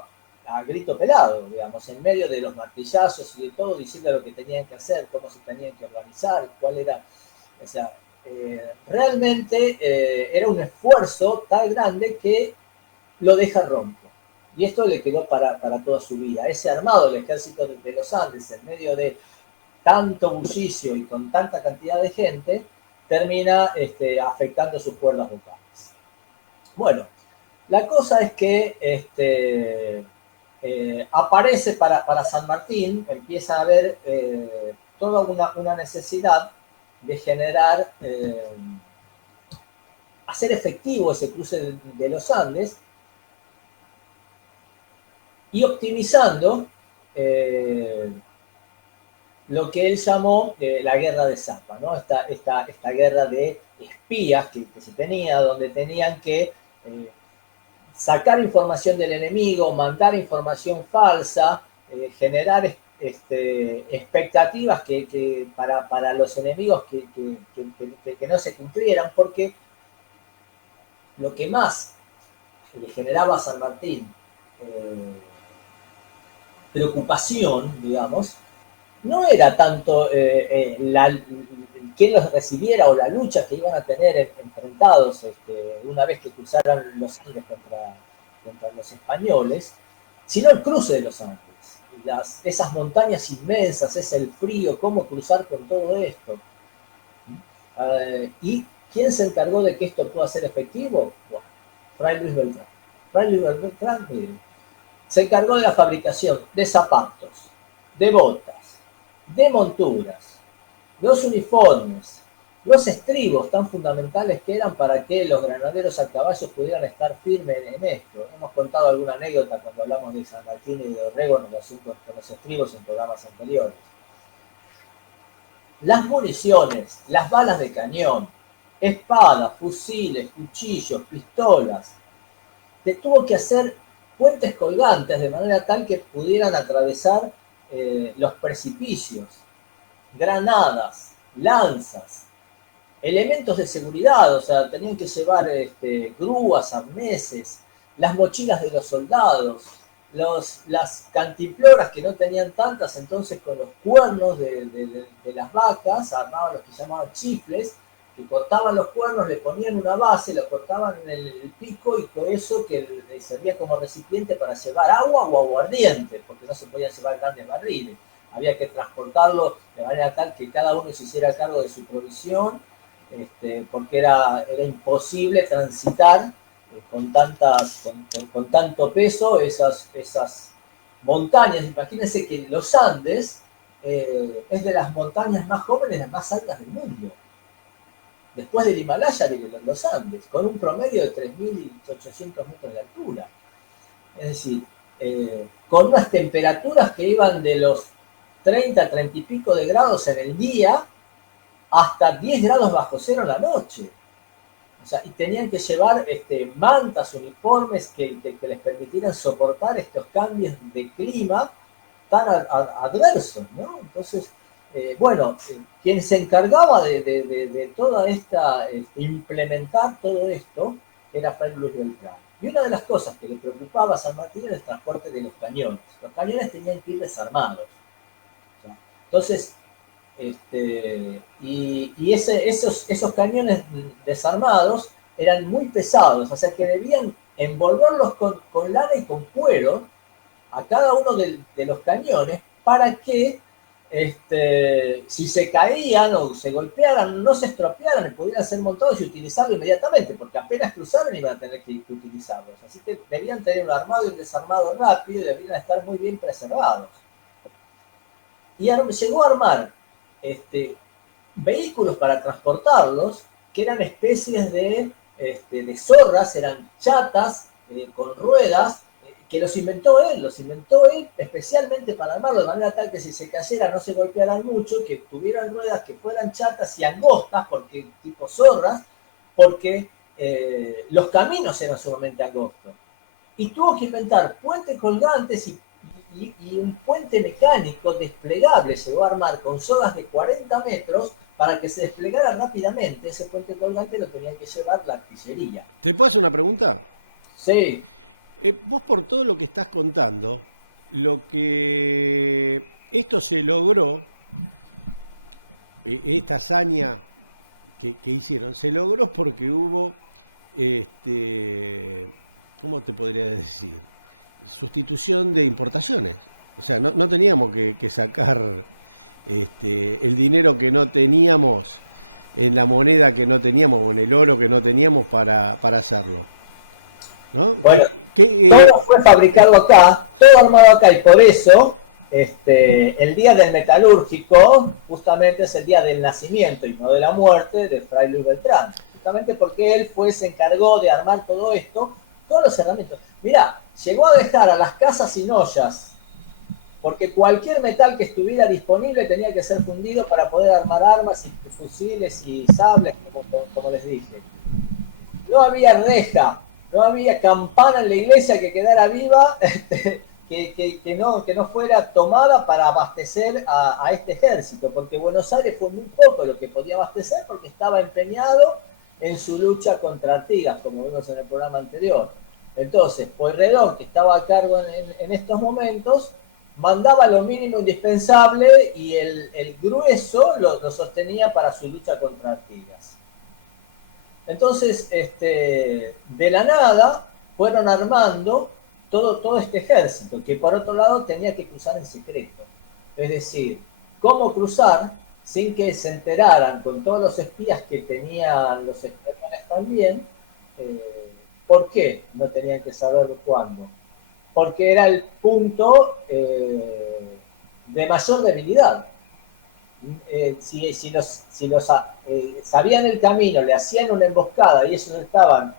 a grito pelado, digamos, en medio de los martillazos y de todo, diciendo lo que tenían que hacer, cómo se tenían que organizar, cuál era, o sea, realmente era un esfuerzo tan grande que lo deja ronco. Y esto le quedó para toda su vida. Ese armado del ejército de los Andes, en medio de tanto bullicio y con tanta cantidad de gente, termina afectando sus cuerdas vocales. Bueno, la cosa es que aparece para San Martín, empieza a haber toda una necesidad de generar, hacer efectivo ese cruce de los Andes, y optimizando lo que él llamó la guerra de Zapa, ¿no? Esta guerra de espías que se tenía, donde tenían que sacar información del enemigo, mandar información falsa, generar expectativas para los enemigos que no se cumplieran, porque lo que más le generaba a San Martín preocupación, digamos, no era tanto quién los recibiera o la lucha que iban a tener enfrentados una vez que cruzaran los Andes contra los españoles, sino el cruce de los Andes. Esas montañas inmensas, es el frío, cómo cruzar con todo esto. ¿Y quién se encargó de que esto pueda ser efectivo? Bueno, Fray Luis Beltrán. Fray Luis Beltrán, miren, se encargó de la fabricación de zapatos, de botas, de monturas, los uniformes, los estribos tan fundamentales que eran para que los granaderos a caballo pudieran estar firmes en esto. Hemos contado alguna anécdota cuando hablamos de San Martín y de Orrego en relación con los estribos en programas anteriores. Las municiones, las balas de cañón, espadas, fusiles, cuchillos, pistolas, tuvo que hacer puentes colgantes de manera tal que pudieran atravesar los precipicios, granadas, lanzas, elementos de seguridad, o sea, tenían que llevar grúas, arneses, las mochilas de los soldados, las cantimploras que no tenían tantas, entonces con los cuernos de las vacas armaban los que llamaban chifles, que cortaban los cuernos, le ponían una base, lo cortaban en el pico y con eso que servía como recipiente para llevar agua o aguardiente, porque no se podían llevar grandes barriles. Había que transportarlo de manera tal que cada uno se hiciera cargo de su provisión, porque era imposible transitar con tanto peso esas montañas. Imagínense que los Andes es de las montañas más jóvenes, las más altas del mundo. Después del Himalaya vienen los Andes, con un promedio de 3.800 metros de altura. Es decir, con unas temperaturas que iban de los 30 y pico de grados en el día hasta 10 grados bajo cero en la noche. O sea, y tenían que llevar mantas, uniformes que les permitieran soportar estos cambios de clima tan adversos, ¿no? Entonces, bueno, quien se encargaba de toda esta, implementar todo esto, era Fray Luis Beltrán. Y una de las cosas que le preocupaba a San Martín era el transporte de los cañones. Los cañones tenían que ir desarmados. ¿Sí? Entonces, esos cañones desarmados eran muy pesados, o sea que debían envolverlos con lana y con cuero a cada uno de los cañones para que si se caían o se golpearan, no se estropearan y pudieran ser montados y utilizarlos inmediatamente, porque apenas cruzaron iban a tener que utilizarlos. Así que debían tener un armado y un desarmado rápido y debían estar muy bien preservados. Y llegó a armar vehículos para transportarlos, que eran especies de zorras, eran chatas con ruedas, que los inventó él especialmente para armarlo de manera tal que si se cayera no se golpearan mucho, que tuvieran ruedas que fueran chatas y angostas, porque tipo zorras, porque los caminos eran sumamente angostos. Y tuvo que inventar puentes colgantes y un puente mecánico desplegable llegó a armar con sogas de 40 metros para que se desplegara rápidamente. Ese puente colgante lo tenía que llevar la artillería. ¿Te puedo hacer una pregunta? Sí. Vos por todo lo que estás contando, lo que esto se logró, esta hazaña que hicieron, se logró porque hubo, ¿cómo te podría decir? Sustitución de importaciones. O sea, no teníamos que sacar el dinero que no teníamos, en la moneda que no teníamos, o en el oro que no teníamos para hacerlo, ¿no? Bueno, todo fue fabricado acá, todo armado acá, y por eso el día del metalúrgico justamente es el día del nacimiento y no de la muerte de Fray Luis Beltrán, justamente porque él se encargó de armar todo esto, todos los herramientas. Mirá, llegó a dejar a las casas sin ollas porque cualquier metal que estuviera disponible tenía que ser fundido para poder armar armas y fusiles y sables, como les dije. No había reja, no había campana en la iglesia que quedara viva, que no fuera tomada para abastecer a este ejército, porque Buenos Aires fue muy poco lo que podía abastecer porque estaba empeñado en su lucha contra Artigas, como vimos en el programa anterior. Entonces, Pueyrredón, que estaba a cargo en estos momentos, mandaba lo mínimo indispensable y el grueso lo sostenía para su lucha contra Artigas. Entonces, de la nada, fueron armando todo este ejército, que por otro lado tenía que cruzar en secreto. Es decir, cómo cruzar sin que se enteraran con todos los espías que tenían los españoles también. ¿Por qué no tenían que saber cuándo? Porque era el punto de mayor debilidad. Si sabían el camino, le hacían una emboscada y ellos estaban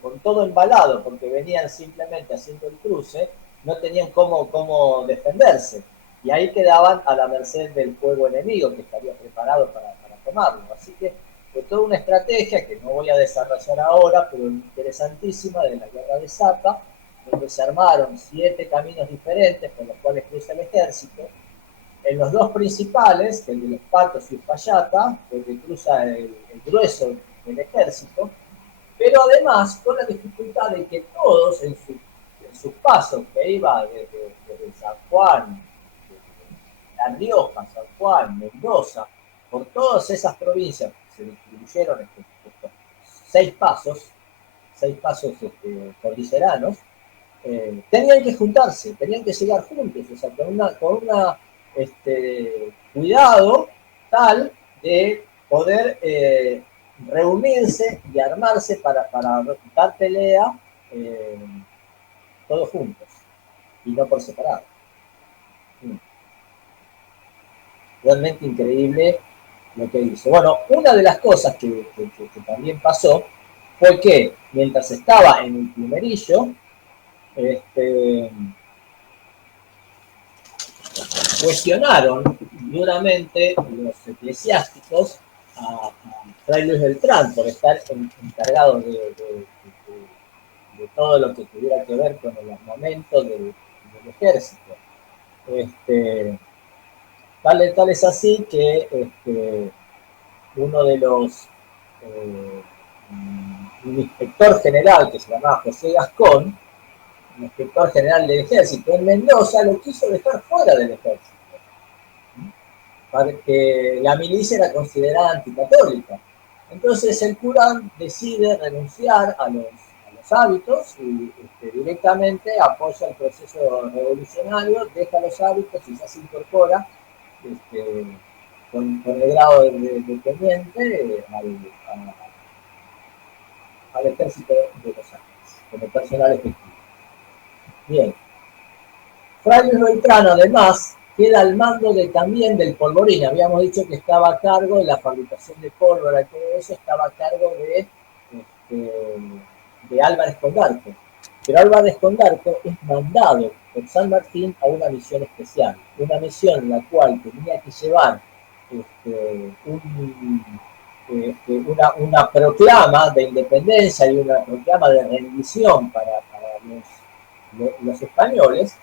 con todo embalado porque venían simplemente haciendo el cruce, no tenían cómo defenderse. Y ahí quedaban a la merced del fuego enemigo que estaría preparado para tomarlo. Así que fue toda una estrategia que no voy a desarrollar ahora, pero interesantísima, de la guerra de Zapa, donde se armaron 7 caminos diferentes por los cuales cruza el ejército. En los 2 principales, el de los Patos y Uspallata, donde cruza el grueso del ejército, pero además con la dificultad de que todos en sus pasos, que iba desde San Juan, La Rioja, San Juan, Mendoza, por todas esas provincias se distribuyeron estos 6 pasos cordilleranos, tenían que juntarse, tenían que llegar juntos, o sea, con una cuidado tal de poder reunirse y armarse para dar pelea todos juntos y no por separado. Realmente increíble lo que hizo. Bueno, una de las cosas que también pasó fue que mientras estaba en el Plumerillo, cuestionaron duramente los eclesiásticos a Fray Luis Beltrán por estar encargado de todo lo que tuviera que ver con el armamento del ejército. Tal es así que uno de los un inspector general que se llamaba José Gascón, un inspector general del ejército en Mendoza, lo quiso dejar fuera del ejército, porque la milicia era considerada anticatólica. Entonces el cura decide renunciar a los hábitos y directamente apoya el proceso revolucionario, deja los hábitos y ya se incorpora con el grado de teniente al ejército de Los Ángeles, como personal efectivo. Bien. Fray Luis Beltrán, además, queda al mando también del polvorín. Habíamos dicho que estaba a cargo de la fabricación de pólvora y todo eso, estaba a cargo de Álvarez Condarco. Pero Álvarez Condarco es mandado por San Martín a una misión especial, una misión en la cual tenía que llevar una proclama de independencia y una proclama de rendición para los españoles,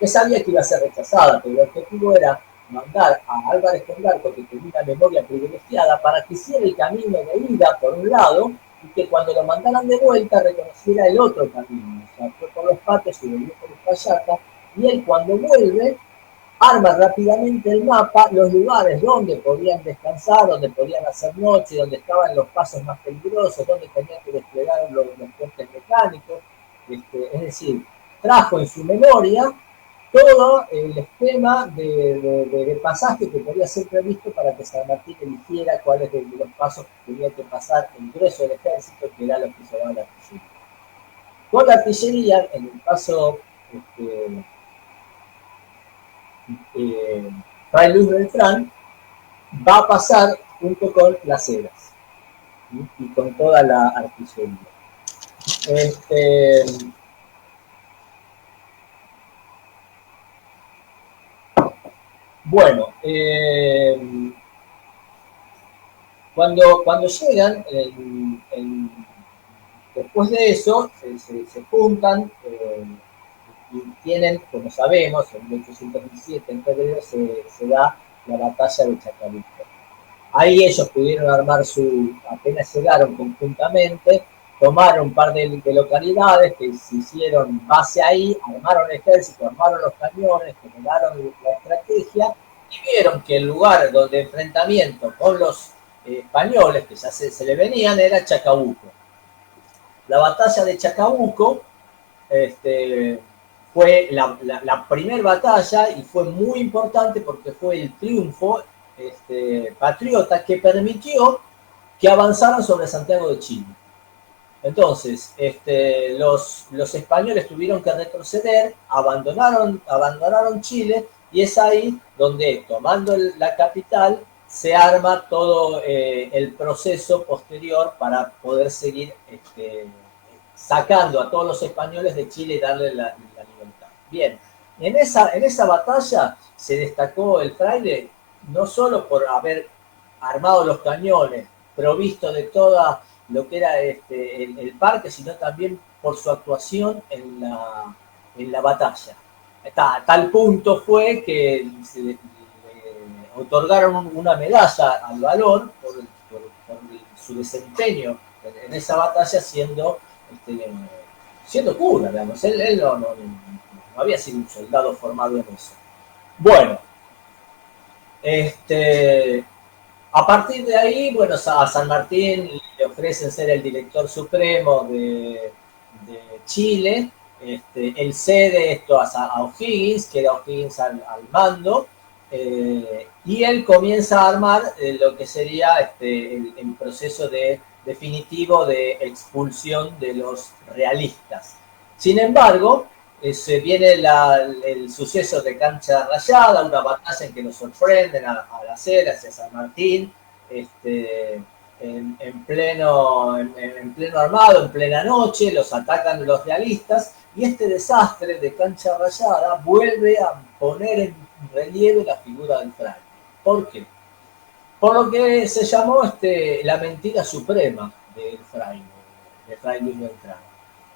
que sabía que iba a ser rechazada, pero el objetivo era mandar a Álvarez Condarco, que tenía una memoria privilegiada, para que hiciera el camino de ida por un lado y que cuando lo mandaran de vuelta reconociera el otro camino. O sea, fue por los Patos y volvió por Uspallata, y él cuando vuelve arma rápidamente el mapa, los lugares donde podían descansar, donde podían hacer noche, donde estaban los pasos más peligrosos, donde tenían que desplegar los puentes mecánicos. Es decir, trajo en su memoria todo el esquema de pasaje que podía ser previsto para que San Martín eligiera cuáles de los pasos que tenía que pasar el grueso del ejército, que era lo que se llamaba la artillería. Con la artillería, en el paso Fray Luis Beltrán va a pasar junto con las Heras y con toda la artillería. Bueno, cuando llegan, después de eso, se juntan y tienen, como sabemos, en 1817, en febrero, se da la batalla de Chacabuco. Ahí ellos pudieron armar apenas llegaron conjuntamente, tomaron un par de localidades que se hicieron base ahí, armaron el ejército, armaron los cañones, generaron la estrategia y vieron que el lugar donde enfrentamiento con los españoles, que ya se le venían, era Chacabuco. La batalla de Chacabuco fue la primera batalla y fue muy importante porque fue el triunfo patriota que permitió que avanzaran sobre Santiago de Chile. Entonces, los españoles tuvieron que retroceder, abandonaron Chile y es ahí donde, tomando la capital, se arma todo el proceso posterior para poder seguir sacando a todos los españoles de Chile y darle la libertad. Bien, en esa batalla se destacó el fraile no solo por haber armado los cañones, provisto de toda lo que era el parque, sino también por su actuación en la batalla. A tal punto fue que se le otorgaron una medalla al valor por su desempeño en esa batalla siendo cura, digamos. Él no había sido un soldado formado en eso. Bueno, a partir de ahí, bueno, a San Martín le ofrecen ser el director supremo de Chile. Él cede esto a O'Higgins, queda O'Higgins al mando, y él comienza a armar lo que sería el proceso definitivo de expulsión de los realistas. Sin embargo, se viene el suceso de Cancha Rayada, una batalla en que nos sorprenden a las Heras y a San Martín, en pleno armado, en plena noche, los atacan los realistas, y este desastre de Cancha Rayada vuelve a poner en relieve la figura del fraile. ¿Por qué? Por lo que se llamó la mentira suprema del fraile, de Fray Luis Beltrán.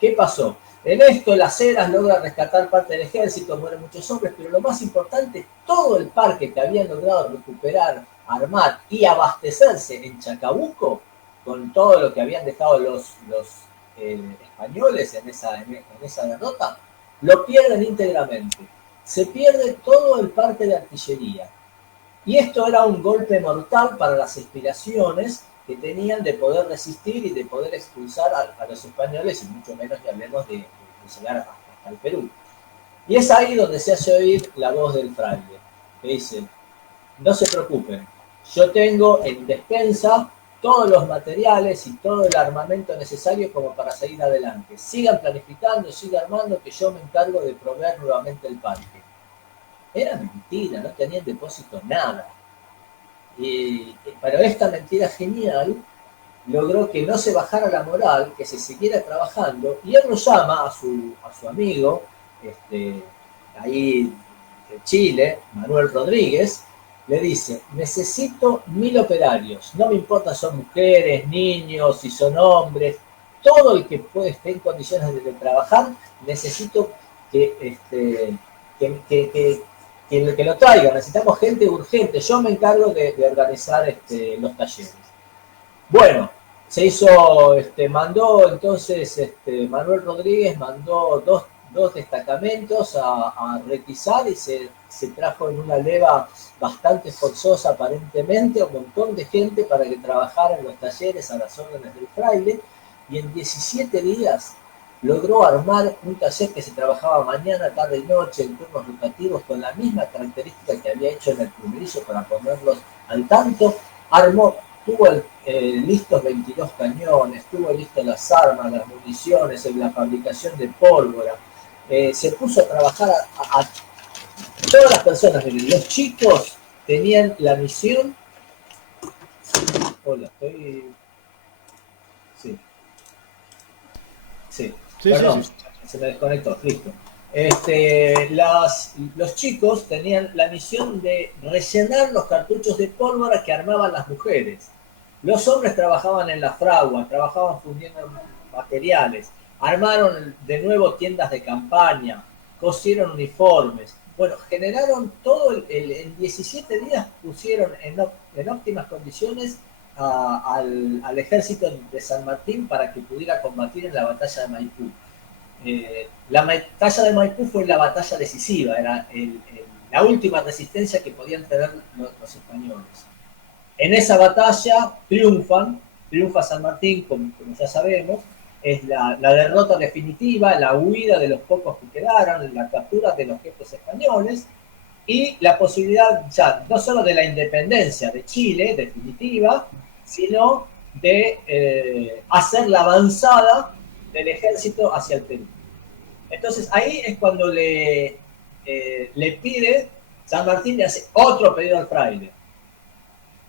¿Qué pasó? En esto las Heras logra rescatar parte del ejército, mueren muchos hombres, pero lo más importante, todo el parque que habían logrado recuperar, armar y abastecerse en Chacabuco, con todo lo que habían dejado los españoles en esa derrota, lo pierden íntegramente. Se pierde todo el parque de artillería. Y esto era un golpe mortal para las aspiraciones que tenían de poder resistir y de poder expulsar a los españoles, y mucho menos que hablemos de llegar hasta el Perú. Y es ahí donde se hace oír la voz del fraile, que dice: no se preocupen, yo tengo en despensa todos los materiales y todo el armamento necesario como para seguir adelante. Sigan planificando, sigan armando, que yo me encargo de proveer nuevamente el parque. Era mentira, no tenían depósito nada. Pero esta mentira genial logró que no se bajara la moral, que se siguiera trabajando, y él lo llama a su amigo, ahí de Chile, Manuel Rodríguez, le dice: necesito 1000 operarios, no me importa si son mujeres, niños, si son hombres, todo el que esté en condiciones de trabajar, necesito que lo traigan, necesitamos gente urgente, yo me encargo de organizar los talleres. Bueno, se hizo, mandó entonces, Manuel Rodríguez mandó dos destacamentos a requisar, y se trajo en una leva bastante forzosa aparentemente un montón de gente para que trabajara en los talleres a las órdenes del fraile, y en 17 días logró armar un taller que se trabajaba mañana, tarde y noche en turnos rotativos con la misma característica que había hecho en el primerillo para ponerlos al tanto. Tuvo listos 22 cañones, tuvo listos las armas, las municiones, la fabricación de pólvora. Se puso a trabajar a todas las personas. Los chicos tenían la misión. Hola, estoy. Sí. Sí, Sí, sí, perdón, sí. se me desconectó, listo. Los chicos tenían la misión de rellenar los cartuchos de pólvora que armaban las mujeres. Los hombres trabajaban en la fragua, trabajaban fundiendo materiales, armaron de nuevo tiendas de campaña, cosieron uniformes. Bueno, generaron todo, en 17 días pusieron en óptimas condiciones al ejército de San Martín para que pudiera combatir en la batalla de Maipú. La batalla de Maipú fue la batalla decisiva, era la última resistencia que podían tener los españoles. En esa batalla triunfa San Martín, como ya sabemos, es la derrota definitiva, la huida de los pocos que quedaron, la captura de los jefes españoles y la posibilidad ya no solo de la independencia de Chile definitiva, sino de hacer la avanzada del ejército hacia el Perú. Entonces ahí es cuando le pide, San Martín le hace otro pedido al fraile.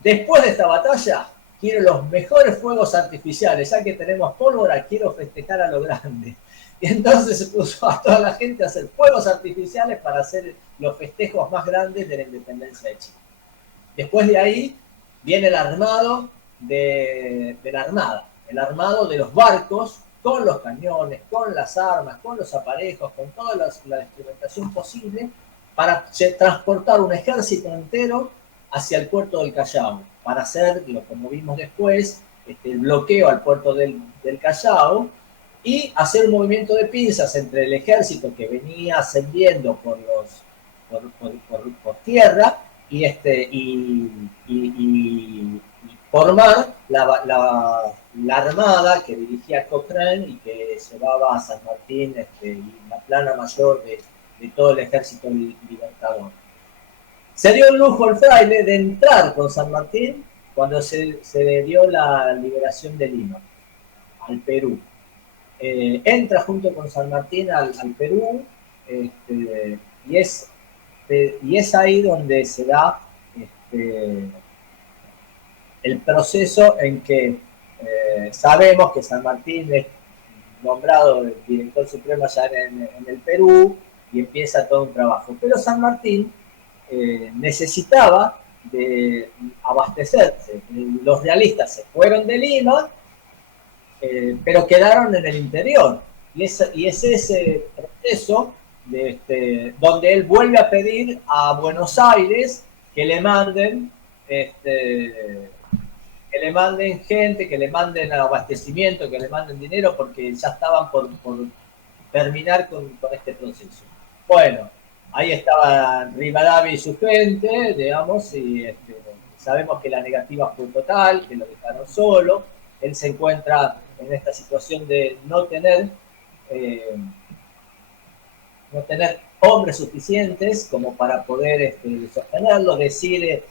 Después de esta batalla, quiero los mejores fuegos artificiales, ya que tenemos pólvora, quiero festejar a lo grande. Y entonces se puso a toda la gente a hacer fuegos artificiales para hacer los festejos más grandes de la independencia de Chile. Después de ahí viene el armado de la Armada, el armado de los barcos con los cañones, con las armas, con los aparejos, con toda la instrumentación posible para transportar un ejército entero hacia el puerto del Callao, para hacer, como vimos después, el bloqueo al puerto del Callao y hacer un movimiento de pinzas entre el ejército que venía ascendiendo por tierra y formar la armada que dirigía Cochrane y que llevaba a San Martín y la plana mayor de todo el ejército libertador. Se dio el lujo el fraile de entrar con San Martín cuando se le dio la liberación de Lima, al Perú. Entra junto con San Martín al Perú y es ahí donde se da el proceso en que sabemos que San Martín es nombrado el director supremo allá en el Perú y empieza todo un trabajo. Pero San Martín necesitaba de abastecerse. Los realistas se fueron de Lima, pero quedaron en el interior. Y es ese proceso donde él vuelve a pedir a Buenos Aires que le manden gente, que le manden abastecimiento, que le manden dinero, porque ya estaban por terminar con este proceso. Bueno, ahí estaba Rivadavia y su gente, digamos, y sabemos que la negativa fue total, que lo dejaron solo. Él se encuentra en esta situación de no tener hombres suficientes como para poder sostenerlo. Decide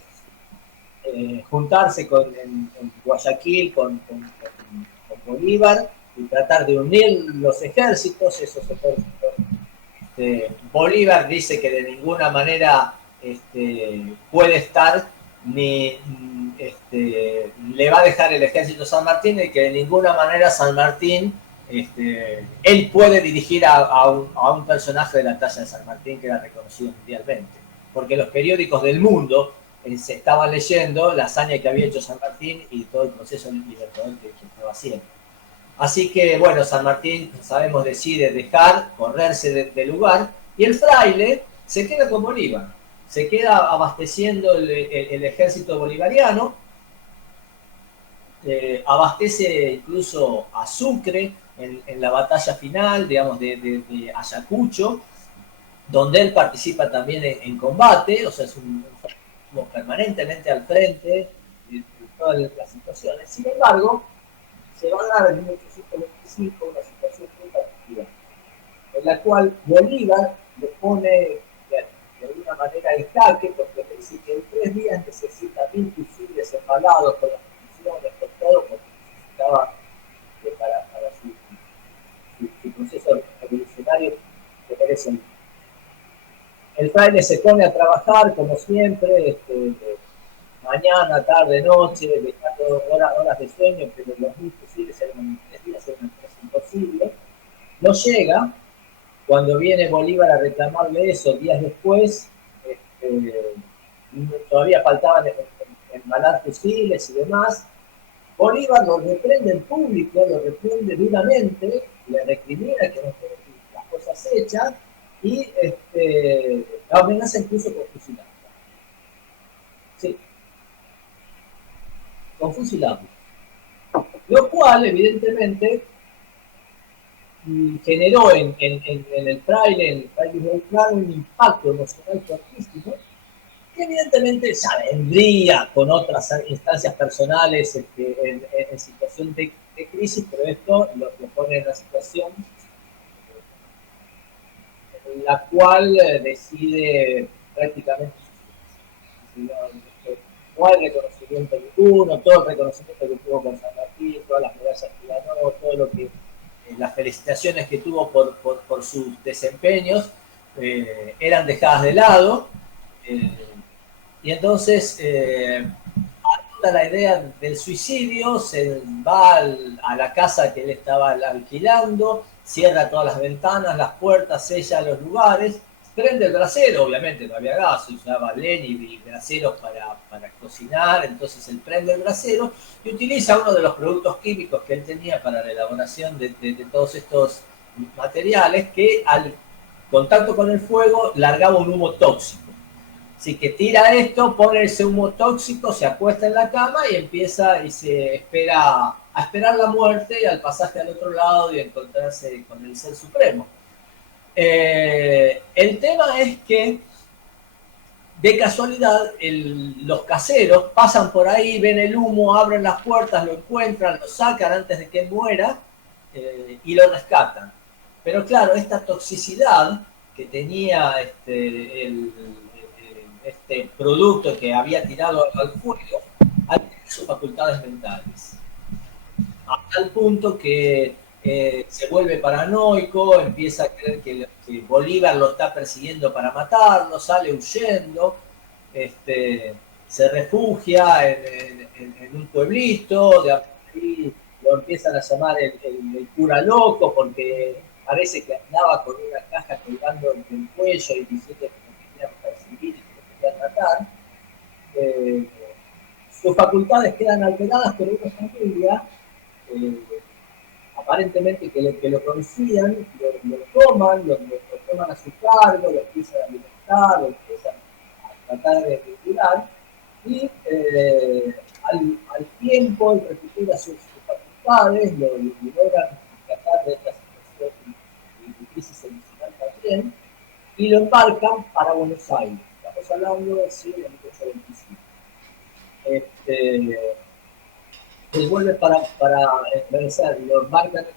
juntarse en Guayaquil con Bolívar y tratar de unir los ejércitos, esos ejércitos. Bolívar dice que de ninguna manera puede estar ni le va a dejar el ejército San Martín y que de ninguna manera San Martín él puede dirigir a un personaje de la talla de San Martín que era reconocido mundialmente, porque los periódicos del mundo se estaban leyendo la hazaña que había hecho San Martín y todo el proceso libertador que estaba haciendo. Así que, bueno, San Martín, sabemos, decide correrse del lugar, y el fraile se queda con Bolívar, se queda abasteciendo el ejército bolivariano, abastece incluso a Sucre en la batalla final, digamos, de Ayacucho, donde él participa también en combate, o sea, es permanentemente al frente de todas las situaciones. Sin embargo, se va a dar en 1825 una situación muy particular, en la cual Bolívar le pone de alguna manera el jaque, porque le dice que en 3 días necesita 1000 fusiles embalados con las municiones, con todo, porque necesitaba para su proceso revolucionario tener ese. El fraile se pone a trabajar como siempre, mañana, tarde, noche, dejando horas de sueño, pero los 1000 fusiles en 3 días era una cosa imposible. No llega, cuando viene Bolívar a reclamarle eso días después, este, todavía faltaban embalar fusiles y demás. Bolívar lo reprende en público, lo reprende duramente, le recrimina que no tiene las cosas hechas y amenaza incluso con fusilar. Sí, con fusilarlo. Lo cual, evidentemente, generó en el fraile claro, un impacto emocional fuertísimo, que evidentemente ya vendría con otras instancias personales en situación de crisis, pero esto lo pone en una situación en la cual decide prácticamente no hay reconocimiento ninguno, todo el reconocimiento que tuvo con San Martín, todas las medallas que ganó, todo lo que las felicitaciones que tuvo por sus desempeños eran dejadas de lado, y entonces la idea del suicidio, se va a la casa que él estaba alquilando, cierra todas las ventanas, las puertas, sella los lugares, prende el brasero, obviamente no había gas, se usaba leña y braseros para cocinar, entonces él prende el brasero y utiliza uno de los productos químicos que él tenía para la elaboración de todos estos materiales, que al contacto con el fuego largaba un humo tóxico. Así que tira esto, pone ese humo tóxico, se acuesta en la cama y empieza y se espera a esperar la muerte y al pasaje al otro lado y a encontrarse con el Ser Supremo. El tema es que de casualidad los caseros pasan por ahí, ven el humo, abren las puertas, lo encuentran, lo sacan antes de que él muera y lo rescatan. Pero claro, esta toxicidad que tenía este producto que había tirado al fuego altera sus facultades mentales. A tal punto que se vuelve paranoico, empieza a creer que Bolívar lo está persiguiendo para matarlo, sale huyendo, se refugia en un pueblito, de ahí lo empiezan a llamar el cura loco porque parece que andaba con una caja colgando del cuello y diciendo que lo querían perseguir y que lo querían matar. Sus facultades quedan alteradas, pero una familia aparentemente que lo conocían, lo toman, lo toman a su cargo, lo empiezan a alimentar, lo empiezan a tratar de curar, y al tiempo él recupera sus facultades, lo logran rescatar de esta situación de crisis emocional también, y lo embarcan para Buenos Aires. Estamos hablando de 1825. Él vuelve para regresar, lo embarcan en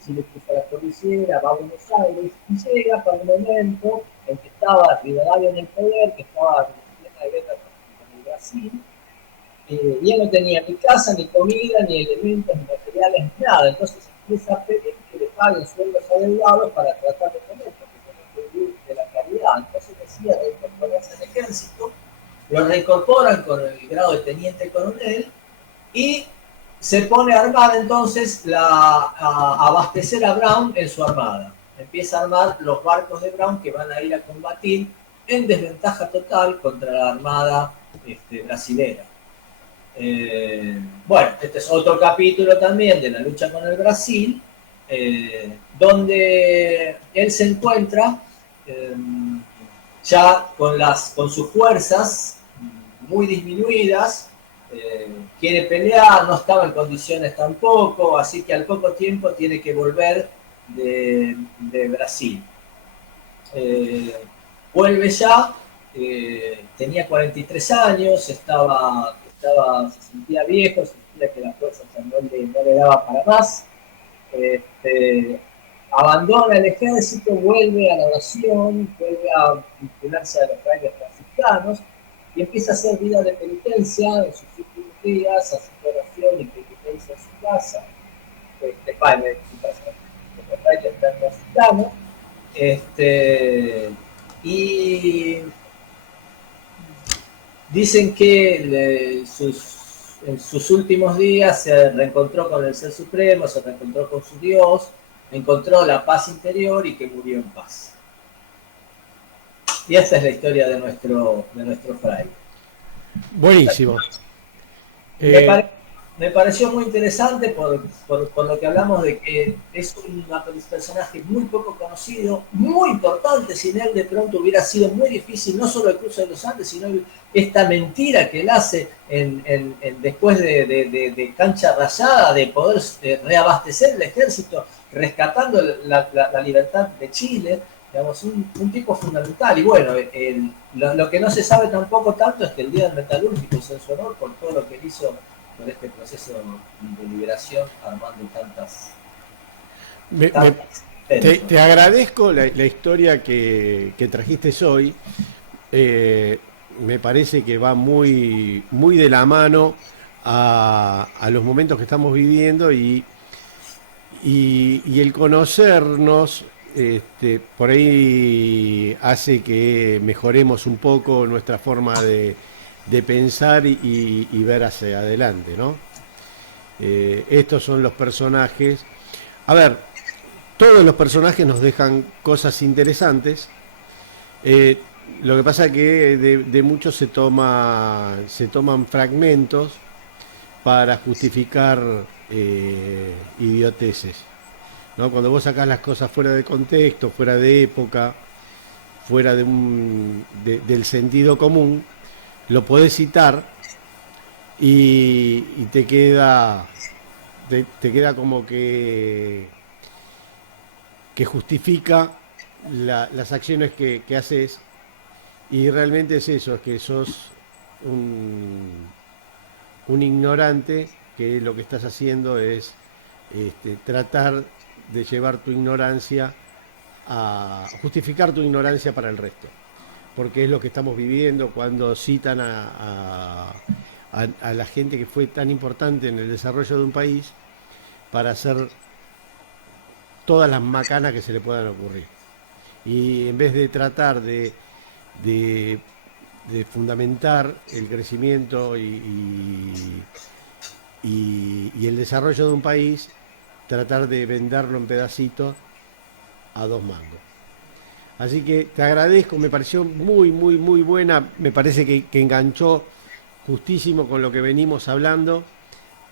Chile cruza la cordillera, va a Buenos Aires y llega para un momento en que estaba Rivadavia en el poder, que estaba en plena guerra con el Brasil, y él no tenía ni casa, ni comida, ni elementos, ni materiales, ni nada. Entonces empieza a pedir que le paguen sueldos adeudados para tratar de comer, porque tenía que vivir de la caridad. Entonces decía reincorporarse al ejército, lo reincorporan con el grado de teniente coronel y se pone a armar entonces a abastecer a Brown en su armada. Empieza a armar los barcos de Brown que van a ir a combatir en desventaja total contra la armada brasilera. Bueno, este es otro capítulo también de la lucha con el Brasil, donde él se encuentra ya con sus fuerzas muy disminuidas, quiere pelear, no estaba en condiciones tampoco, así que al poco tiempo tiene que volver de Brasil. Vuelve ya, tenía 43 años, se sentía viejo, se sentía que la fuerza no le daba para más. Abandona el ejército, vuelve a la oración, vuelve a vincularse a los frailes franciscanos y empieza a hacer vida de penitencia en sus últimos días, hace oración y penitencia en su casa, los frailes franciscanos, y dicen que en sus últimos días se reencontró con el Ser Supremo, se reencontró con su Dios, encontró la paz interior y que murió en paz. Y esta es la historia de nuestro fraile. Buenísimo. Me, Eh, pare, me pareció muy interesante por lo que hablamos de que es un personaje muy poco conocido, muy importante. Sin él de pronto hubiera sido muy difícil no solo el cruce de los Andes, sino esta mentira que él hace después de cancha rayada, de poder reabastecer el ejército, rescatando la libertad de Chile. Digamos, un tipo fundamental. Y bueno, lo que no se sabe tampoco tanto es que el Día del Metalúrgico es en su honor por todo lo que hizo por este proceso de liberación, armando me- me- tantas te agradezco la historia que trajiste hoy. Eh, Me parece que va muy de la mano a los momentos que estamos viviendo y el conocernos por ahí hace que mejoremos un poco nuestra forma de pensar y ver hacia adelante, ¿no? Estos son los personajes. A ver, todos los personajes nos dejan cosas interesantes. Lo que pasa es que de muchos se toman fragmentos para justificar idioteces, ¿no? Cuando vos sacás las cosas fuera de contexto, fuera de época, fuera del sentido común, lo podés citar y te queda como que justifica las acciones que haces y realmente es eso, es que sos un, un ignorante que lo que estás haciendo es tratar de llevar tu ignorancia a justificar tu ignorancia para el resto, porque es lo que estamos viviendo cuando citan a la gente que fue tan importante en el desarrollo de un país para hacer todas las macanas que se le puedan ocurrir. Y en vez de tratar de, de fundamentar el crecimiento y el desarrollo de un país, tratar de venderlo en pedacitos a dos mangos. Así que te agradezco, me pareció muy buena, me parece que enganchó justísimo con lo que venimos hablando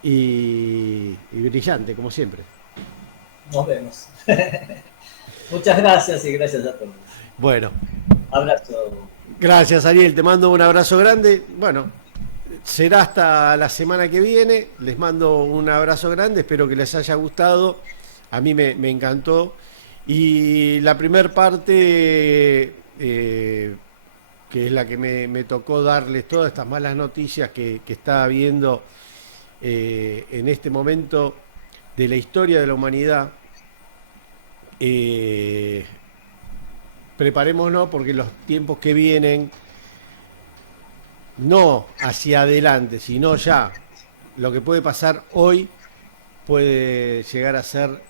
y brillante, como siempre. Nos vemos. Muchas gracias y gracias a todos. Bueno, Abrazo. gracias Ariel, te mando un abrazo grande. Bueno, será hasta la semana que viene, les mando un abrazo grande, espero que les haya gustado, a mí me encantó. Y la primer parte, que es la que me tocó darles todas estas malas noticias que está habiendo en este momento de la historia de la humanidad, eh, preparémonos porque los tiempos que vienen, no hacia adelante, sino ya, lo que puede pasar hoy puede llegar a ser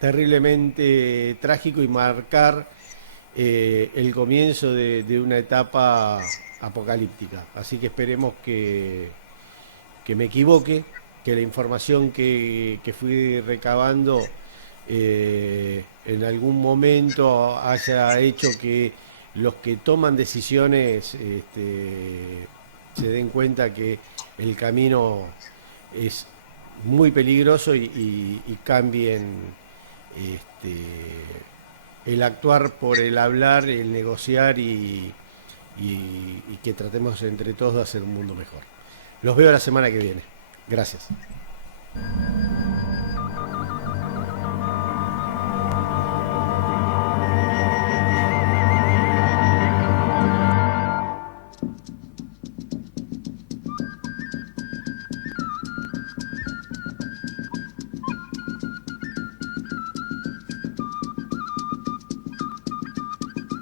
terriblemente trágico y marcar el comienzo de una etapa apocalíptica. Así que esperemos que me equivoque, que la información que fui recabando en algún momento haya hecho que los que toman decisiones se den cuenta que el camino es muy peligroso y cambien este, el actuar por el hablar, el negociar y que tratemos entre todos de hacer un mundo mejor. Los veo la semana que viene. Gracias.